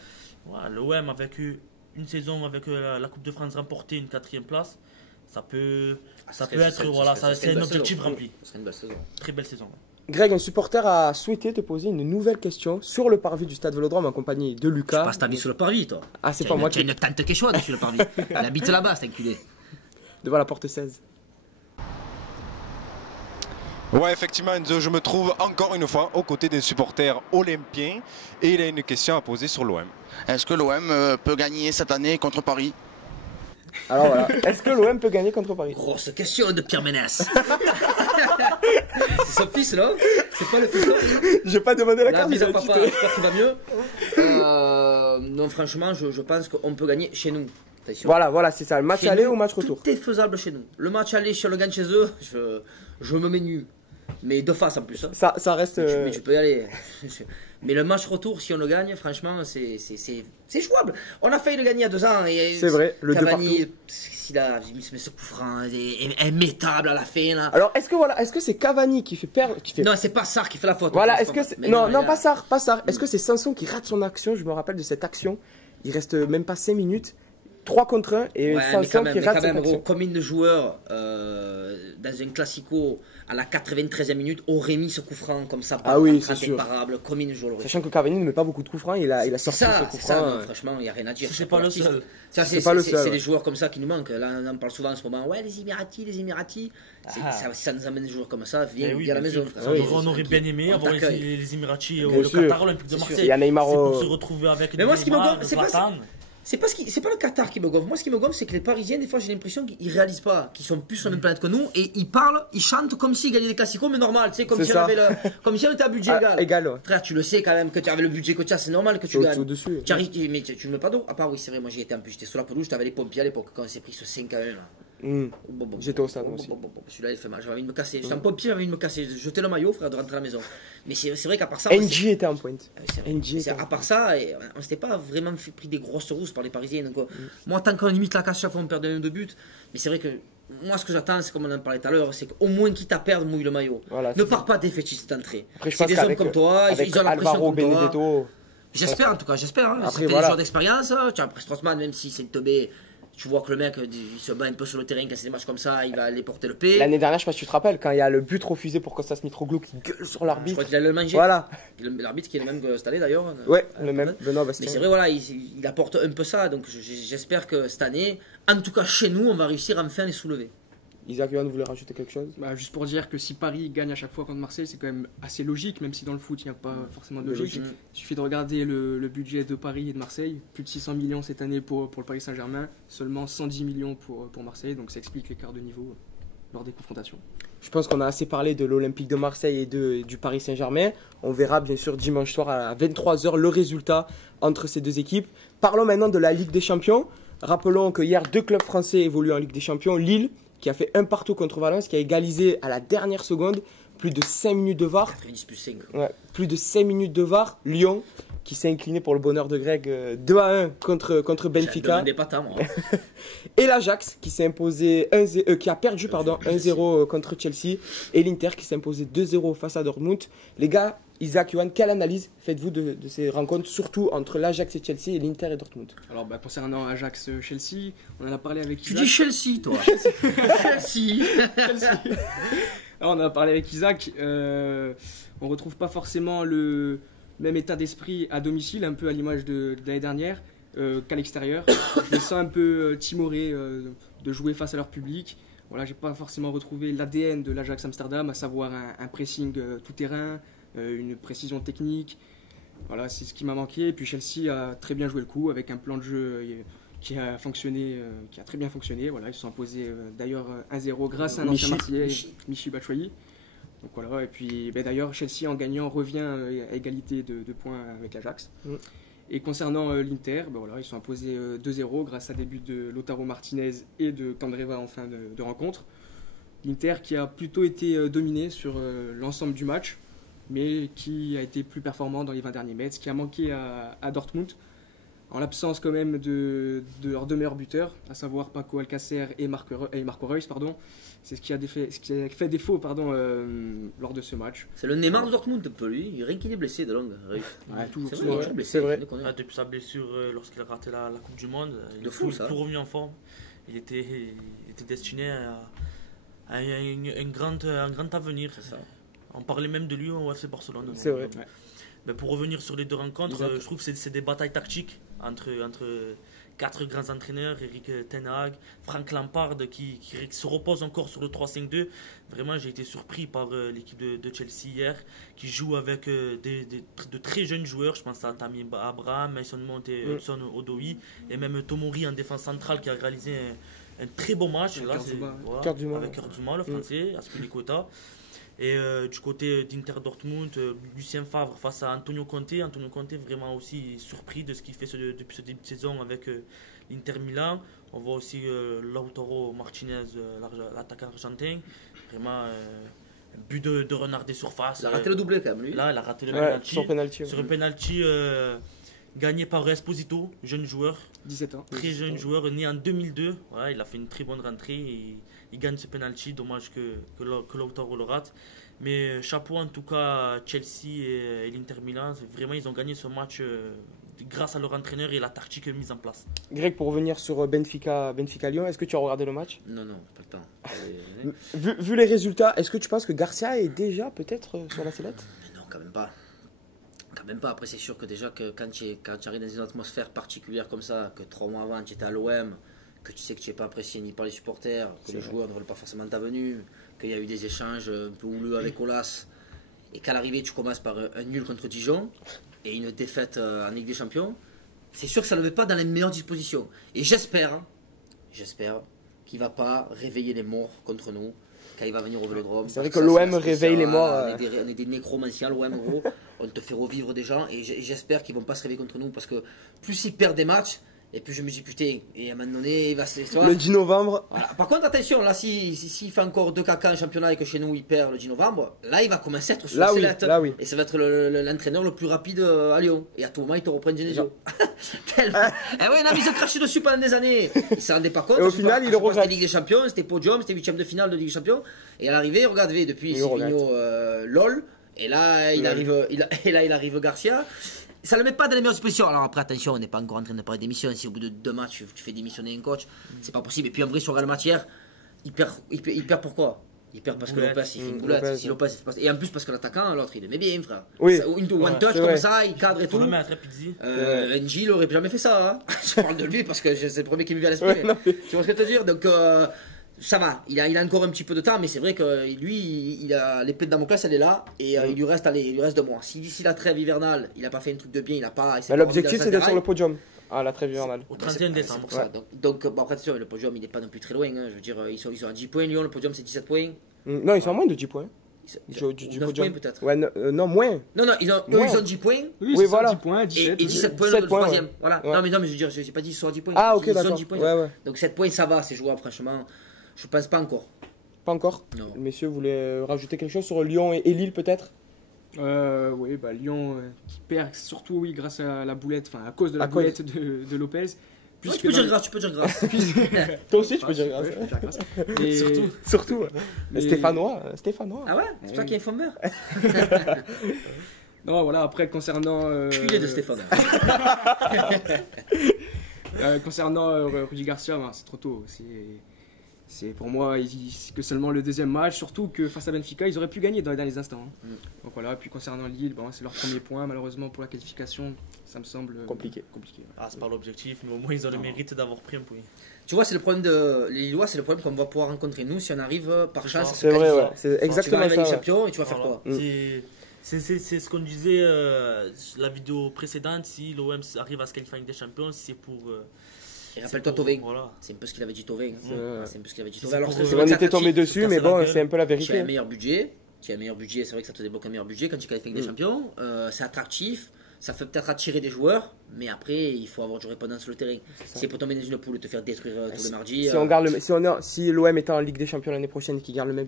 L'OM avec une saison avec la Coupe de France remportée, une 4ème place, ça peut être, c'est un objectif rempli. Ce serait une belle saison. Très belle saison. Greg, un supporter a souhaité te poser une nouvelle question sur le parvis du Stade Vélodrome en compagnie de Lucas. Tu passes ta vie sur le parvis, toi. Ah, c'est pas moi qui. Tu as une tante quechua dessus le parvis. Elle habite là-bas, cet enculé. Devant la porte 16. Ouais, effectivement, Enzo, je me trouve encore une fois aux côtés des supporters olympiens et il a une question à poser sur l'OM. Est-ce que l'OM peut gagner cette année contre Paris? Alors voilà, est-ce que l'OM peut gagner contre Paris? Grosse question de Pierre Ménès. C'est son fils là? C'est pas le fils là? J'ai pas demandé la carte. Papa, j'espère qu'il va mieux. Non, franchement, je pense qu'on peut gagner chez nous. Attention. Voilà, c'est ça. Le match aller ou match retour? Tout est faisable chez nous. Le match aller, si on le gagne chez eux, je me mets nu. Mais de face en plus. Hein. Ça reste. Mais tu peux y aller. Mais le match retour, si on le gagne, franchement, c'est jouable. On a failli le gagner il y a 2 ans. C'est vrai, le Cavani, il se met ce coup franc, immétable à la fin. Là. Alors, est-ce que c'est Cavani qui fait perdre Non, c'est pas Sarr qui fait la faute. Voilà, est-ce que c'est... Non, pas Sarr. Est-ce que c'est Sanson qui rate son action? Je me rappelle de cette action. Il reste même pas 5 minutes. 3 contre 1 et Sanson qui rate son action. Combien de joueurs dans un classico à la 93e minute aurait mis ce coup franc comme ça? Ah oui, c'est sûr. Imparable. Combien de joueurs? Sachant que Cavani ne met pas beaucoup de coups francs, il a sorti ce coup franc. Non, franchement, il n'y a rien à dire. C'est pas le seul. C'est des joueurs comme ça qui nous manquent. Là, on en parle souvent en ce moment. Ouais, les Émiratis. Ça nous amène des joueurs comme ça. Viens à la maison. On aurait bien aimé avoir les Émiratis au Qatar Olympique de Marseille. Il y a Neymar. C'est pour se retrouver avec mais moi, ce qui me C'est pas le Qatar qui me gonfle. Moi, ce qui me gonfle, c'est que les Parisiens, des fois, j'ai l'impression qu'ils réalisent pas, qu'ils sont plus sur la même planète que nous, et ils parlent, ils chantent comme s'ils gagnaient des classicos, mais normal, tu sais, comme C'est si on ça. avait comme si on était à budget égal. Égal, ouais. Frère, tu le sais quand même que tu avais le budget que tu as, c'est normal que tu gagnes. Au-dessus. Tu arrives, mais tu ne mets pas d'eau. À part, oui, c'est vrai, moi j'y étais un peu, j'étais sur la pelouse, j'avais les pompiers à l'époque, quand on s'est pris ce 5 à 1 là. J'étais au stade aussi. Celui-là il fait mal, j'avais envie de me casser. J'étais un pompier, j'avais envie de me casser, jeter le maillot, frère, de rentrer à la maison. Mais c'est vrai qu'à part ça. NG était en pointe. À part ça, on s'était pas vraiment pris des grosses rousses par les Parisiens. Donc, moi, tant qu'on limite la casse chaque fois, on perdait un ou deux buts. Mais c'est vrai que moi, ce que j'attends, c'est comme on en parlait tout à l'heure, c'est qu'au moins quitte à perdre, mouille le maillot. Voilà, ne pars pas défaitiste d'entrée. C'est des hommes comme toi, ils ont la pression comme toi. J'espère en tout cas, j'espère. Hein. C'est des joueurs d'expérience. Tu as après Strossman, même si c'est une teubé. Tu vois que le mec, il se bat un peu sur le terrain quand c'est des matchs comme ça, il va aller porter le P. L'année dernière, je sais pas si tu te rappelles, quand il y a le but refusé pour Costas Mitroglou qui gueule sur l'arbitre. Je crois qu'il allait le manger. Voilà. L'arbitre qui est le même que cette année d'ailleurs. Ouais, le même, Benoît Bastien. Mais c'est vrai, voilà, il apporte un peu ça. Donc j'espère que cette année, en tout cas chez nous, on va réussir enfin à les soulever. Isaac, Yohan, vous voulez rajouter quelque chose? Juste pour dire que si Paris gagne à chaque fois contre Marseille, c'est quand même assez logique, même si dans le foot il n'y a pas forcément de logique. Il suffit de regarder le budget de Paris et de Marseille. Plus de 600 millions cette année pour le Paris Saint-Germain, seulement 110 millions pour Marseille, donc ça explique l'écart de niveau lors des confrontations. Je pense qu'on a assez parlé de l'Olympique de Marseille et du Paris Saint-Germain. On verra bien sûr dimanche soir à 23h le résultat entre ces deux équipes. Parlons maintenant de la Ligue des Champions. Rappelons que hier, 2 clubs français évoluent en Ligue des Champions. Lille, qui a fait un partout contre Valence, qui a égalisé à la dernière seconde, plus de 5 minutes de VAR. 90 plus 5. Ouais, plus de 5 minutes de VAR. Lyon, qui s'est incliné pour le bonheur de Greg 2-1 contre Benfica. Pas tant, moi. Et l'Ajax, qui a perdu 1-0 contre Chelsea. Et l'Inter, qui s'est imposé 2-0 face à Dortmund. Les gars, Isaac, Yohan, quelle analyse faites-vous de ces rencontres, surtout entre l'Ajax et Chelsea et l'Inter et Dortmund? Alors, concernant Ajax-Chelsea, on en a parlé avec Isaac. Tu dis Chelsea, toi. Chelsea. Alors, on en a parlé avec Isaac. On retrouve pas forcément le même état d'esprit à domicile, un peu à l'image de l'année dernière, qu'à l'extérieur. Je me sens un peu timoré de jouer face à leur public. Voilà, j'ai pas forcément retrouvé l'ADN de l'Ajax Amsterdam, à savoir un pressing tout-terrain, une précision technique. Voilà, c'est ce qui m'a manqué. Et puis Chelsea a très bien joué le coup avec un plan de jeu qui a très bien fonctionné. Voilà, ils se sont imposés d'ailleurs 1-0 grâce à un ancien Marseillais, Michy Batshuayi. Donc voilà, et puis d'ailleurs Chelsea en gagnant revient à égalité de points avec l'Ajax. Et concernant l'Inter, voilà, ils sont imposés 2-0 grâce à des buts de Lautaro Martinez et de Candreva en fin de rencontre. L'Inter qui a plutôt été dominé sur l'ensemble du match, mais qui a été plus performant dans les 20 derniers mètres, ce qui a manqué à Dortmund, en l'absence quand même de leurs 2 meilleurs buteurs, à savoir Paco Alcácer et Marco Reus. C'est ce qui a fait défaut lors de ce match. C'est le Neymar de Dortmund un peu, lui. Rien qu'il est blessé de longue. C'est vrai. Depuis sa blessure, lorsqu'il a raté la Coupe du Monde, il est tout revenu en forme. Il était destiné à un grand avenir. C'est ça. On parlait même de lui au FC Barcelone. C'est vrai. Mais pour revenir sur les 2 rencontres, je trouve que c'est des batailles tactiques entre 4 grands entraîneurs, Eric Ten Hag, Frank Lampard qui se repose encore sur le 3-5-2. Vraiment, j'ai été surpris par l'équipe de Chelsea hier, qui joue avec de très jeunes joueurs. Je pense à Tammy Abraham, Mason Mount et Hudson Odoi, et même Tomori en défense centrale qui a réalisé un très bon match. Avec Cœur du Mal, le français, Aspilicueta. Et du côté d'Inter Dortmund, Lucien Favre face à Antonio Conte. Antonio Conte vraiment aussi surpris de ce qu'il fait depuis ce début de saison avec l'Inter Milan. On voit aussi Lautaro Martinez, l'attaquant argentin. Vraiment un but de renard des surfaces. Il a raté le doublé quand même, lui. Là, il a raté le penalty. Sur un penalty gagné par Esposito, jeune joueur. 17 ans. Très jeune joueur, né en 2002. Voilà, il a fait une très bonne rentrée. Et il gagne ce penalty, dommage que Lautaro le rate. Mais chapeau en tout cas à Chelsea et l'Inter Milan. Vraiment, ils ont gagné ce match grâce à leur entraîneur et la tactique mise en place. Greg, pour revenir sur Benfica-Lyon, est-ce que tu as regardé le match? Non, pas le temps. Vu les résultats, est-ce que tu penses que Garcia est déjà peut-être sur la sellette? Non, quand même pas. Après, c'est sûr que déjà que quand tu arrives dans une atmosphère particulière comme ça, que 3 mois avant tu étais à l'OM, que tu sais que tu n'es pas apprécié ni par les supporters, que les joueurs ne veulent pas forcément ta venue, qu'il y a eu des échanges un peu houleux avec Olas, et qu'à l'arrivée tu commences par un nul contre Dijon et une défaite en Ligue des Champions, c'est sûr que ça ne le met pas dans les meilleures dispositions. Et j'espère qu'il ne va pas réveiller les morts contre nous quand il va venir au Vélodrome. C'est vrai que l'OM réveille les morts. On est des nécromanciens, l'OM, en gros. On te fait revivre des gens. Et j'espère qu'ils ne vont pas se réveiller contre nous. Parce que plus ils perdent des matchs, et puis je me dis putain, et à un moment donné, il va se. Le 10 novembre. Voilà. Par contre, attention, là, s'il fait encore 2 caca en championnat et que chez nous il perd le 10 novembre, là il va commencer à être sur la sellette. Là, oui. Et ça va être l'entraîneur le plus rapide à Lyon. Et à tout moment, ils te reprennent Genesio. Eh ouais, non, mais ils ont craché dessus pendant des années. Ils s'en rendaient pas compte. Et au final, il le regrette. C'était Ligue des Champions, c'était podium, c'était 8ème de finale de Ligue des Champions. Et à l'arrivée, regardez, depuis Silvino LOL. Et là, il arrive Garcia. Ça ne le met pas dans les meilleures dispositions. Alors après, attention, on n'est pas encore en train de parler d'émission. Si au bout de 2 matchs, tu fais démissionner un coach, c'est pas possible. Et puis en vrai, sur le match hier, il perd pourquoi? Il perd parce que Lopez, il fait une boulette. Si Lopez, et en plus parce que l'attaquant, l'autre, il aimait bien, frère. Oui. One touch comme ça, il cadre et tout. le mettre, Pizzi. NJ, il aurait jamais fait ça. Hein. Je parle de lui parce que c'est le premier qui me vient à l'esprit. Tu vois ce que je veux te dire? Donc, ça va, il a encore un petit peu de temps, mais c'est vrai que lui, il a l'épée de Damoclès, elle est là, et il lui reste 2 mois. Si d'ici la trêve hivernale, il n'a pas fait un truc de bien, il n'a pas. L'objectif, c'est d'être sur le podium. Ah, la trêve hivernale. Au 31 décembre. Ça. Donc bon, après, attention, le podium, il n'est pas non plus très loin. Hein. Je veux dire, ils sont à 10 points, Lyon, le podium, c'est 17 points. Non, ils sont à moins de 10 points. Du 9 points peut-être. Ouais, non, moins. Non, ils ont 10 points. Oui, voilà. 10 points, 17, et 17 points le troisième. Ouais. Voilà. Ouais. Non, mais je veux dire, j'ai pas dit qu'ils sont à 10 points. Ah, ok, ils d'accord. ont 10 points. Ouais. Donc 7 points, ça va, c'est jouable, franchement. Je pense pas encore. Pas encore. Non. Messieurs, vous voulez rajouter quelque chose sur Lyon et Lille peut-être? Oui, Lyon qui perd surtout grâce à la boulette, enfin à cause de la boulette de Lopez. Ouais, tu peux dire grâce. Toi aussi, tu peux dire grâce. Ouais, je peux dire grâce. Et surtout. Mais- Stéphanois. Ah ouais? C'est toi qui es informeur? Non, voilà, après concernant. Culé de Stéphane. Concernant Rudy Garcia, c'est trop tôt. C'est pour moi que seulement le 2e match, surtout que face à Benfica, ils auraient pu gagner dans les derniers instants. Hein. Donc voilà, puis concernant Lille, c'est leur premier point, malheureusement pour la qualification, ça me semble Compliqué. Ouais. Ah, c'est pas l'objectif, mais au moins ils ont le mérite d'avoir pris un point. Tu vois, c'est le problème les Lillois, c'est le problème qu'on va pouvoir rencontrer nous si on arrive par chance. C'est vrai, ouais. C'est Tu vas exactement arriver à ça. Ligue Champion et tu vas faire quoi? C'est ce qu'on disait la vidéo précédente. Si l'OM arrive à se qualifier avec des champions, c'est pour. Et rappelle-toi Thauvin. Voilà. C'est un peu ce qu'il avait dit Thauvin. C'est un peu ce qu'il avait dit C'est Thauvin. Alors, pour- c'est On vrai que c'est était tombé attractif. dessus, mais bon, c'est un peu la Tu as un vérité. meilleur budget. C'est vrai que ça te débloque un meilleur budget quand tu qualifies avec des champions. C'est attractif. Ça fait peut-être attirer des joueurs, mais après il faut avoir du répondant sur le terrain. Si pour tomber dans une poule et te faire détruire tous les mardis. Si l'OM est en Ligue des Champions l'année prochaine et qu'il garde le même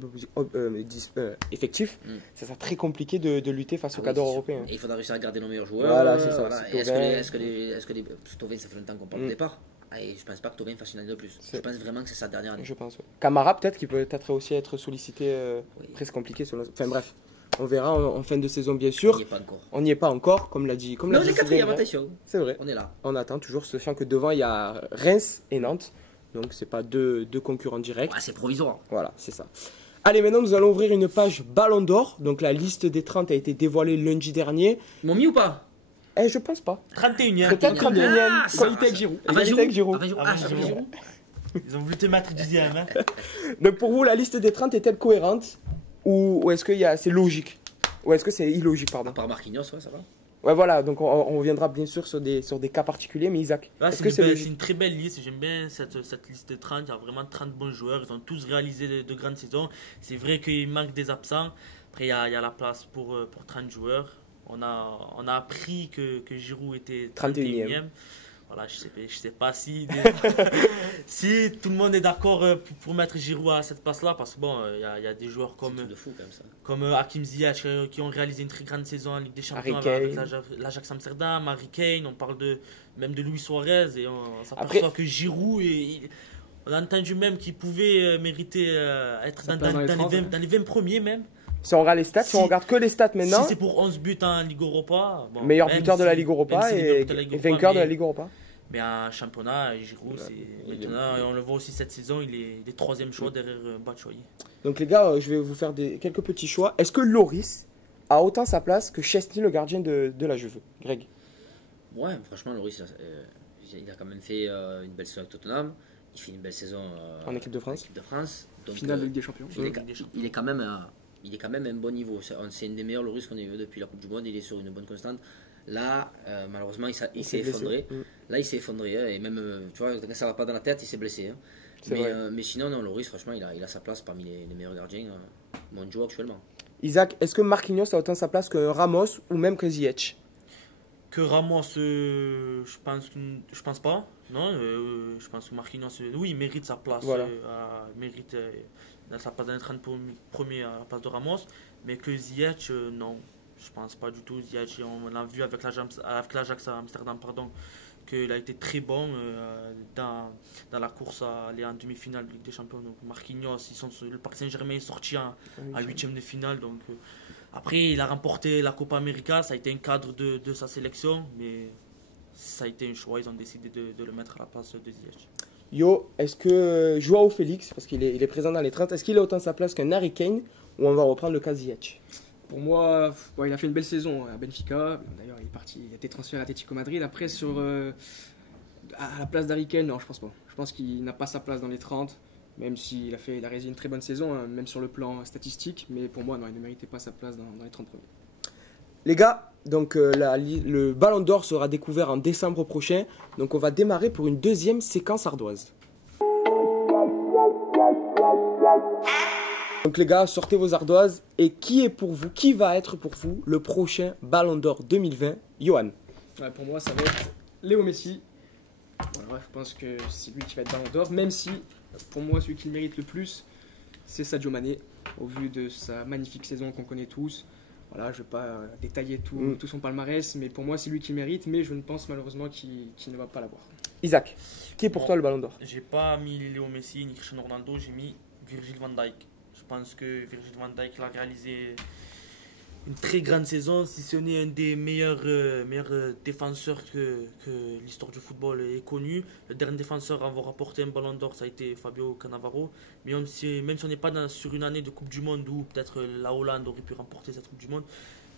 effectif, ça sera très compliqué de lutter face aux cadres européens. Et il faudra réussir à garder nos meilleurs joueurs. Voilà, c'est ça. Et est-ce que les Thauvin, ça fait longtemps qu'on parle de départ. Et je pense pas que Thauvin fasse une année de plus. Je pense vraiment que c'est sa dernière année. Je pense. Ouais. Camara peut-être qui peut être aussi être sollicité, presque compliqué. Enfin bref, on verra en fin de saison bien sûr. On n'y est pas encore. On n'y est pas encore, comme l'a dit. Mais on est 4e, attention. C'est vrai. On est là. On attend toujours, sachant que devant il y a Reims et Nantes, donc c'est pas deux concurrents directs. Ouais, c'est provisoire. Voilà, c'est ça. Allez, maintenant nous allons ouvrir une page Ballon d'Or. Donc la liste des 30 a été dévoilée lundi dernier. Ils m'ont mis ou pas? Je pense pas. 31e. Peut-être 31e. Qualité avec Giroud. Avant Égalité avec Giroud. Giroud. Ah, sur Giroud. Ils ont voulu te mettre 10e. Hein. Donc pour vous, la liste des 30 est-elle cohérente ou est-ce que c'est logique? Ou est-ce que c'est illogique, pardon? À part Marquinhos, ouais, ça va. Ouais, voilà, donc on reviendra bien sûr sur des cas particuliers, mais Isaac, Là, est-ce que c'est c'est logique? une très belle liste. J'aime bien cette liste de 30. Il y a vraiment 30 bons joueurs. Ils ont tous réalisé de grandes saisons. C'est vrai qu'il manque des absents. Après, il y a la place pour 30 joueurs. On a appris que Giroud était 31e. Voilà, je sais pas si tout le monde est d'accord pour mettre Giroud à cette place-là, parce que bon, il y a des joueurs comme Hakim Ziyech qui ont réalisé une très grande saison en Ligue des Champions avec l'Ajax Amsterdam, Harry Kane, on parle même de Luis Suarez, et on s'aperçoit que Giroud, on a entendu même qu'il pouvait mériter être dans les 20 premiers même. Si on regarde les stats, si on regarde que les stats maintenant, si c'est pour 11 buts en Ligue Europa, bon, meilleur buteur de la Ligue Europa et vainqueur de la Ligue Europa. Mais en championnat, Giroud, maintenant, et on le voit aussi cette saison, il est 3e choix derrière Batshuayi. Donc les gars, je vais vous faire quelques petits choix. Est-ce que Lloris a autant sa place que Chesney, le gardien de la Juve? Greg? Ouais, franchement, Lloris, il a quand même fait une belle saison avec Tottenham. Il fait une belle saison en équipe de France. Donc, finale de Ligue des Champions. Il est quand même à un bon niveau. C'est un des meilleurs Lloris qu'on ait vu depuis la Coupe du Monde. Il est sur une bonne constante. Là, malheureusement, il s'est blessé. effondré. Là, il s'est effondré. Hein, et même, tu vois, quand ça va pas dans la tête, il s'est blessé. Hein. Mais sinon, non, Loris, franchement, il a sa place parmi les meilleurs gardiens mondiaux actuellement. Isaac, est-ce que Marquinhos a autant sa place que Ramos ou même que Ziyech? Que Ramos, je pense pas. Non, je pense que Marquinhos, oui, il mérite sa place. Voilà. Il mérite sa place dans les 30 premiers à la place de Ramos. Mais que Ziyech, non. Je pense pas du tout. Ziyech, on l'a vu avec l'Ajax à Amsterdam, qu'il a été très bon dans la course à aller en demi-finale de Ligue des Champions. Donc Marquinhos, le Paris Saint-Germain est sorti en 8e de finale. Donc, après, il a remporté la Copa América, ça a été un cadre de sa sélection, mais ça a été un choix, ils ont décidé de le mettre à la place de Ziyech. Yo, est-ce que Joao Félix, parce qu'il est présent dans les 30, est-ce qu'il a autant sa place qu'un Harry Kane ou on va reprendre le cas Ziyech? Pour moi, il a fait une belle saison à Benfica. D'ailleurs, il a été transféré à Atlético Madrid. Après, à la place d'Harry Kane, non, je pense pas. Je pense qu'il n'a pas sa place dans les 30, même s'il a réalisé une très bonne saison, hein, même sur le plan statistique. Mais pour moi, non, il ne méritait pas sa place dans les 30 premiers. Les gars, donc le Ballon d'Or sera découvert en décembre prochain. Donc on va démarrer pour une deuxième séquence ardoise. Donc les gars, sortez vos ardoises. Et qui va être pour vous le prochain Ballon d'Or 2020? Johan. Ouais, pour moi, ça va être Léo Messi. Voilà, je pense que c'est lui qui va être Ballon d'Or, même si pour moi celui qui le mérite le plus, c'est Sadio Mané, au vu de sa magnifique saison qu'on connaît tous. Voilà, je ne vais pas détailler tout son palmarès, mais pour moi c'est lui qui le mérite, mais je ne pense malheureusement qu'il ne va pas l'avoir. Isaac, qui est pour toi le Ballon d'Or? J'ai pas mis Léo Messi ni Cristiano Ronaldo, j'ai mis Virgil van Dijk. Je pense que Virgil van Dijk a réalisé une très grande saison, si ce n'est un des meilleurs défenseurs que l'histoire du football ait connu. Le dernier défenseur à avoir rapporté un Ballon d'Or, ça a été Fabio Cannavaro. Mais même si on n'est pas sur une année de Coupe du Monde où peut-être la Hollande aurait pu remporter cette Coupe du Monde,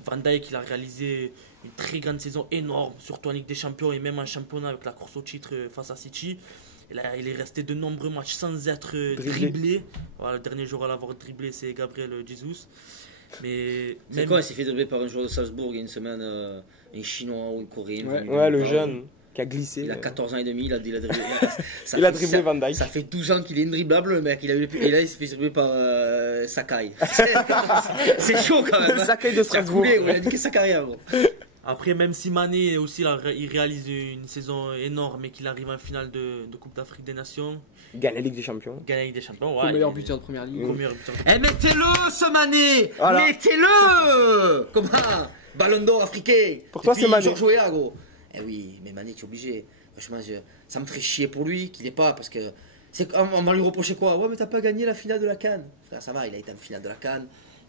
Van Dijk il a réalisé une très grande saison énorme, surtout en Ligue des Champions et même en championnat avec la course au titre face à City. Il est resté de nombreux matchs sans être dribblé. Voilà, le dernier joueur à l'avoir dribblé, c'est Gabriel Jesus. Mais c'est quoi, il s'est fait dribbler par un joueur de Salzbourg il y a une semaine, un Chinois ou un Coréen. Ouais, le jeune qui a glissé. Il a 14 ans et demi, il a dribblé. Il a dribblé Van Dijk. Ça fait 12 ans qu'il est indriblable, le mec. Et là, il s'est fait dribbler par Sakai. C'est chaud quand même. Sakai de Strasbourg. Il a niqué sa carrière, gros. Après, même si Mané aussi il réalise une saison énorme et qu'il arrive en finale de Coupe d'Afrique des Nations. Gagne la Ligue des Champions. Gagne la Ligue des Champions, ouais. Meilleur buteur de première ligue. Eh, mettez-le, ce Mané. Voilà. Mettez-le. Comment? Ballon d'Or africain. Pour toi, c'est Mané. Georges Weah, gros. Eh oui, mais Mané, tu es obligé. Franchement, ça me ferait chier pour lui qu'il n'ait pas, parce que on va lui reprocher quoi? Ouais, mais t'as pas gagné la finale de la CAN. Frère, ça va, il a été en finale de la CAN.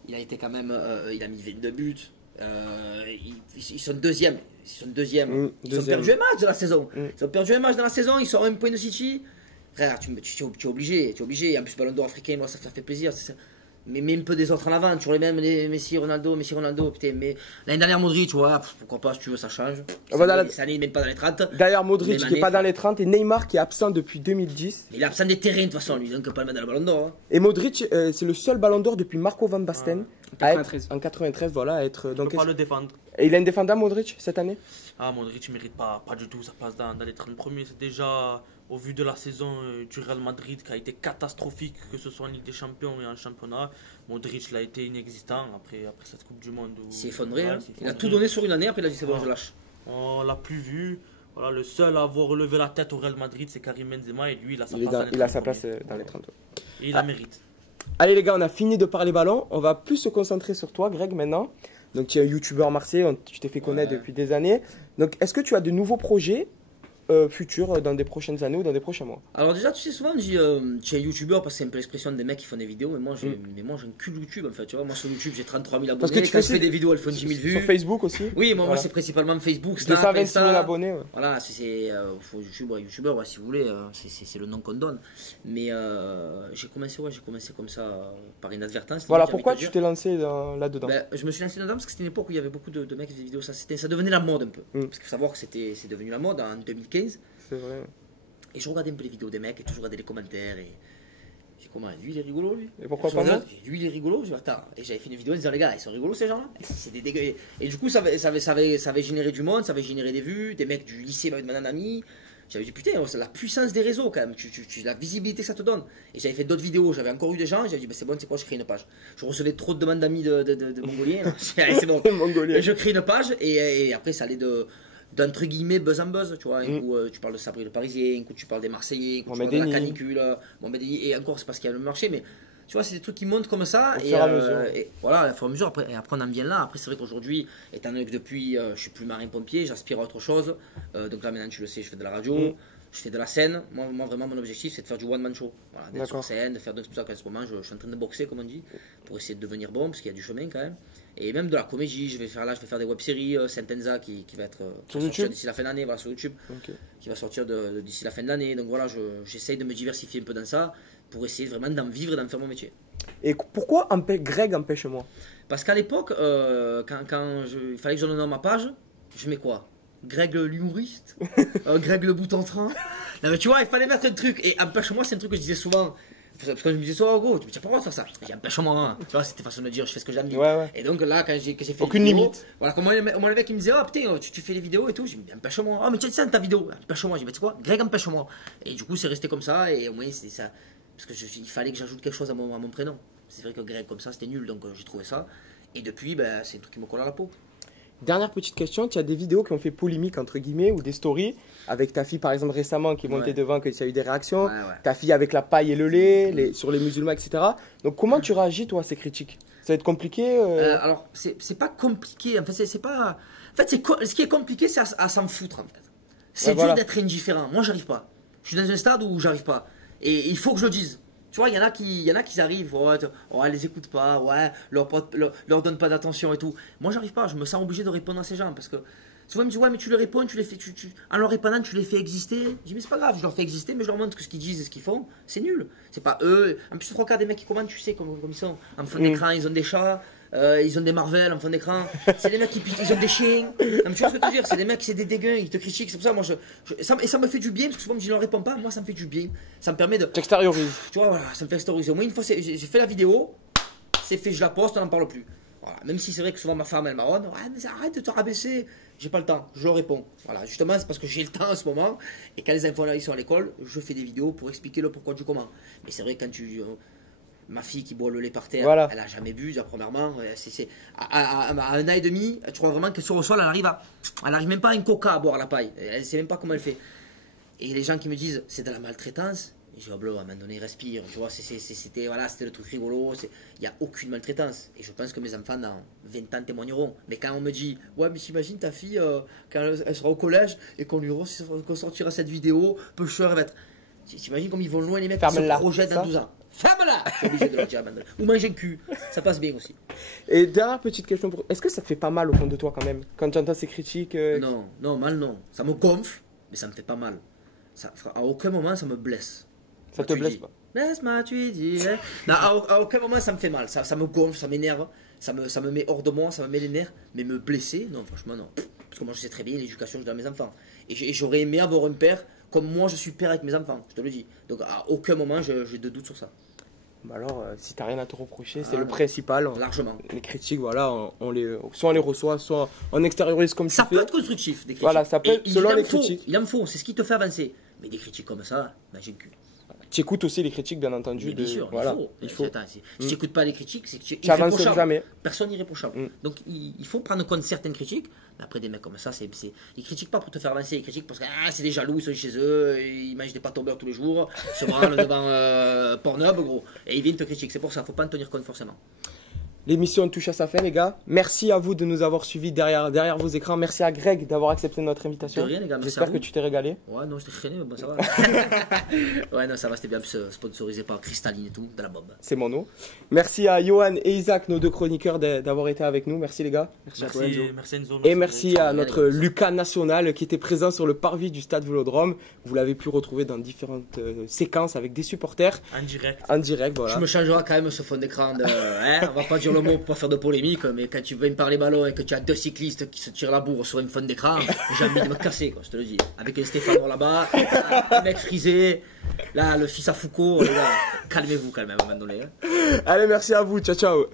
Il a été quand même, il a mis 22 buts. Ils sont deuxième. Ils ont perdu un match de la saison. Ils ont perdu un match dans la saison. Ils sont à un point de City. Frère, tu es obligé. Et en plus, Ballon d'Or africain, moi, ça fait plaisir. Mais un peu des autres en avant. Toujours les mêmes, les Messi, Ronaldo. Putain, mais l'année dernière, Modric, tu vois, pourquoi pas, si tu veux, ça change. Cette année, il n'est même pas dans les 30. D'ailleurs, Modric qui n'est pas dans les 30 et Neymar qui est absent depuis 2010. Il est absent des terrains, de toute façon, lui. Donc, pas le mettre dans le Ballon d'Or. Hein. Et Modric, c'est le seul Ballon d'Or depuis Marco Van Basten. En 93, voilà. À être, donc, pas le défendre. Et il est indéfendable, Modric, cette année? Modric ne mérite pas du tout sa place dans les 30 premiers. C'est déjà, au vu de la saison du Real Madrid, qui a été catastrophique, que ce soit en Ligue des Champions et en championnat. Modric il a été inexistant après cette Coupe du Monde. Il s'est effondré. Il a tout donné sur une année, après il a dit c'est bon, je lâche. On l'a plus vu. Voilà, le seul à avoir relevé la tête au Real Madrid, c'est Karim Benzema, et lui, il a sa place dans les 30. Et il la mérite. Allez les gars, on a fini de parler ballon. On va plus se concentrer sur toi, Greg, maintenant. Donc tu es un youtubeur marseillais, tu t'es fait connaître depuis des années. Donc est-ce que tu as de nouveaux projets futurs dans des prochaines années ou dans des prochains mois? Alors déjà, tu sais, souvent on dit tu es youtubeur parce que c'est un peu l'expression des mecs qui font des vidéos, mais moi j'ai un cul de YouTube en fait, tu vois. Moi sur YouTube j'ai 33 000 abonnés, parce que tu fais des vidéos elles font 10 000 vues. Sur Facebook aussi? Oui, moi c'est principalement Facebook, Snap, 226 000 abonnés. Voilà, c'est youtubeur, si vous voulez, c'est le nom qu'on donne. Mais j'ai commencé comme ça par inadvertance. Voilà, pourquoi tu t'es lancé là-dedans? Je me suis lancé là-dedans parce que c'était une époque où il y avait beaucoup de mecs qui faisaient des vidéos, ça devenait la mode un peu. Parce qu'il faut savoir que c'est devenu la mode en 2015. C'est vrai. Et je regardais un peu les vidéos des mecs et je regardais les commentaires et J'ai dit, comment, lui il est rigolo lui. Et pourquoi pas moi? Lui il est rigolo, je dis, attends. Et j'avais fait une vidéo en disant, les gars, ils sont rigolos ces gens-là. C'est des dégueux. Et du coup, ça avait généré du monde, ça avait généré des vues, des mecs du lycée m'avaient demandé un ami. J'avais dit, putain, c'est la puissance des réseaux quand même, la visibilité que ça te donne. Et j'avais fait d'autres vidéos, j'avais encore eu des gens, j'avais dit, bah, c'est bon, c'est quoi, je crée une page. Je recevais trop de demandes d'amis de Mongoliens. Allez, c'est bon. Je crée une page et après, ça allait d'entre guillemets buzz en buzz, tu vois. Un coup, tu parles de Sabri le Parisien, un coup, tu parles des Marseillais, un coup, tu parles de la canicule, et encore, c'est parce qu'il y a le marché, mais tu vois, c'est des trucs qui montent comme ça. Et voilà, à fur et à mesure, après on en vient là. Après, c'est vrai qu'aujourd'hui, étant donné que depuis, je suis plus marin-pompier, j'aspire à autre chose. Donc là, maintenant, tu le sais, je fais de la radio, je fais de la scène. Moi, vraiment, mon objectif, c'est de faire du one-man show. Voilà, d'être sur scène, de faire de ça. En ce moment, je suis en train de boxer, comme on dit, pour essayer de devenir bon, parce qu'il y a du chemin quand même. Et même de la comédie, je vais faire des web-séries, Sentenza qui va être sortir d'ici la fin de l'année, voilà, sur YouTube, qui va sortir d'ici la fin de l'année. Donc voilà, j'essaye de me diversifier un peu dans ça, pour essayer vraiment d'en vivre et d'en faire mon métier. Et pourquoi Greg empêche-moi? Parce qu'à l'époque, quand il fallait que je nomme ma page, je mets quoi? Greg l'humoriste, Greg le bout en train. Non mais tu vois, il fallait mettre un truc. Et empêche-moi, c'est un truc que je disais souvent. Parce que je me disais souvent, oh, gros, tu n'as pas le droit de faire ça. J'ai empêche-moi, hein. Tu vois, c'était façon de dire, je fais ce que j'ai envie. Et donc là, quand j'ai fait aucune vidéos, limite. Voilà, comment le mec il me disait, oh putain, tu fais les vidéos et tout. J'ai dit, empêche-moi. Oh, mais tu as dit ça dans ta vidéo. Empêche-moi. J'ai dit, tu sais quoi, Greg, empêche-moi. Et du coup, c'est resté comme ça. Et au moins, c'est ça. Parce qu'il fallait que j'ajoute quelque chose à mon prénom. C'est vrai que Greg, comme ça, c'était nul. Donc j'ai trouvé ça. Et depuis, c'est un truc qui me colle à la peau. Dernière petite question, tu as des vidéos qui ont fait polémique entre guillemets ou des stories avec ta fille par exemple récemment qui est montée devant, que tu as eu des réactions, ta fille avec la paille et le lait, sur les musulmans, etc. Donc comment tu réagis toi à ces critiques? Ça va être compliqué Alors c'est pas compliqué, en fait c'est pas... En fait ce qui est compliqué c'est à s'en foutre en fait. C'est dur d'être indifférent, moi j'arrive pas. Je suis dans un stade où j'arrive pas. Et il faut que je le dise. Tu vois, il y en a qui arrivent, ouais, les écoute pas, ouais, leur donne pas d'attention et tout. Moi, j'arrive pas, je me sens obligé de répondre à ces gens parce que souvent ils me disent, ouais, mais tu les réponds, tu les fais, en leur répondant, tu les fais exister. Je dis, mais c'est pas grave, je leur fais exister, mais je leur montre que ce qu'ils disent et ce qu'ils font, c'est nul. C'est pas eux. En plus, tu te regardes des mecs qui commentent, tu sais, comme ils sont. En fond d'écran, ils ont des chats. Ils ont des Marvel en fond d'écran. C'est des mecs qui ils ont des chiens. Non, mais tu vois ce que je veux dire? C'est des mecs, c'est des dégueux, ils te critiquent. C'est pour ça, moi, ça me fait du bien parce que souvent, je ne leur réponds pas. Moi, ça me fait du bien. Ça me permet de. T'extériorises. Tu vois, voilà, ça me fait extérioriser. Au moins, une fois, j'ai fait la vidéo, c'est fait, je la poste, on n'en parle plus. Voilà. Même si c'est vrai que souvent ma femme, elle marronne. Ouais, mais arrête de te rabaisser. J'ai pas le temps, je leur réponds. Voilà, justement, c'est parce que j'ai le temps en ce moment. Et quand les enfants là, ils sont à l'école, je fais des vidéos pour expliquer le pourquoi du comment. Mais c'est vrai, quand ma fille qui boit le lait par terre, elle a jamais bu, déjà, premièrement. À 1 an et demi, tu crois vraiment que sur le sol, elle arrive même pas à un coca à boire la paille. Elle sait même pas comment elle fait. Et les gens qui me disent, c'est de la maltraitance. J'ai dit, oh, à un moment donné, respire. Tu vois, c'était le truc rigolo. Il n'y a aucune maltraitance. Et je pense que mes enfants, dans 20 ans, témoigneront. Mais quand on me dit, ouais, mais t'imagines ta fille, quand elle sera au collège et qu'on sortira cette vidéo, peu cher, elle va être. T'imagines comme ils vont loin, les mecs qui se projettent dans 12 ans. Ferme-la! Je suis obligé de leur dire maintenant. Ou manger le cul, ça passe bien aussi. Et dernière petite question, est-ce que ça te fait pas mal au fond de toi quand même? Quand tu entends ces critiques Non, mal non. Ça me gonfle, mais ça me fait pas mal. À aucun moment ça me blesse. Ça te blesse pas? Laisse-moi, tu dis. Non, à aucun moment ça me fait mal. Ça me gonfle, ça m'énerve, ça me met hors de moi, ça me met les nerfs. Mais me blesser, non, franchement non. Parce que moi je sais très bien l'éducation que je donne à mes enfants. Et j'aurais aimé avoir un père comme moi je suis père avec mes enfants, je te le dis. Donc à aucun moment j'ai de doute sur ça. Bah alors, si t'as rien à te reprocher, c'est le principal. Largement. Les critiques, voilà, soit on les reçoit, soit on extériorise comme ça. Ça peut être constructif, des critiques. Voilà, ça peut être selon les critiques. Il en faut, c'est ce qui te fait avancer. Mais des critiques comme ça, j'ai le cul. Tu écoutes aussi les critiques, bien entendu. Mais bien sûr, voilà, il faut. Attends, si tu n'écoutes pas les critiques, c'est que tu n'avances jamais. Personne n'irréprochable. Donc il faut prendre en compte certaines critiques. Mais après, des mecs comme ça, ils critiquent pas pour te faire avancer, ils critiquent parce que c'est des jaloux, ils sont chez eux, ils mangent des pâtes au beurre tous les jours, ils se branlent devant Pornhub, gros. Et ils viennent te critiquer. C'est pour ça, faut pas en tenir compte forcément. L'émission touche à sa fin, les gars. Merci à vous de nous avoir suivis derrière vos écrans. Merci à Greg d'avoir accepté notre invitation. De rien, les gars. J'espère que tu t'es régalé. Ouais, non, j'étais traîné, mais bon, ça va. Ouais, non, ça va, c'était bien sponsorisé par Cristalline et tout, de la bombe. C'est mon nom. Merci à Johan et Isaac, nos deux chroniqueurs, d'avoir été avec nous. Merci, les gars. Merci à toi, Enzo. Merci, Enzo. Et merci à notre Lucas National qui était présent sur le parvis du stade Vélodrome. Vous l'avez pu retrouver dans différentes séquences avec des supporters. En direct, voilà. Je me changerai quand même ce fond d'écran. On va pas dire le mot pour pas faire de polémique, mais quand tu viens me parler ballon et que tu as deux cyclistes qui se tirent la bourre sur une fond d'écran, j'ai envie de me casser, quoi, je te le dis. Avec un Stéphano là-bas, un mec frisé. Là, le fils à Foucault, les gars, calmez-vous quand même à un moment donné. Hein. Allez, merci à vous. Ciao, ciao.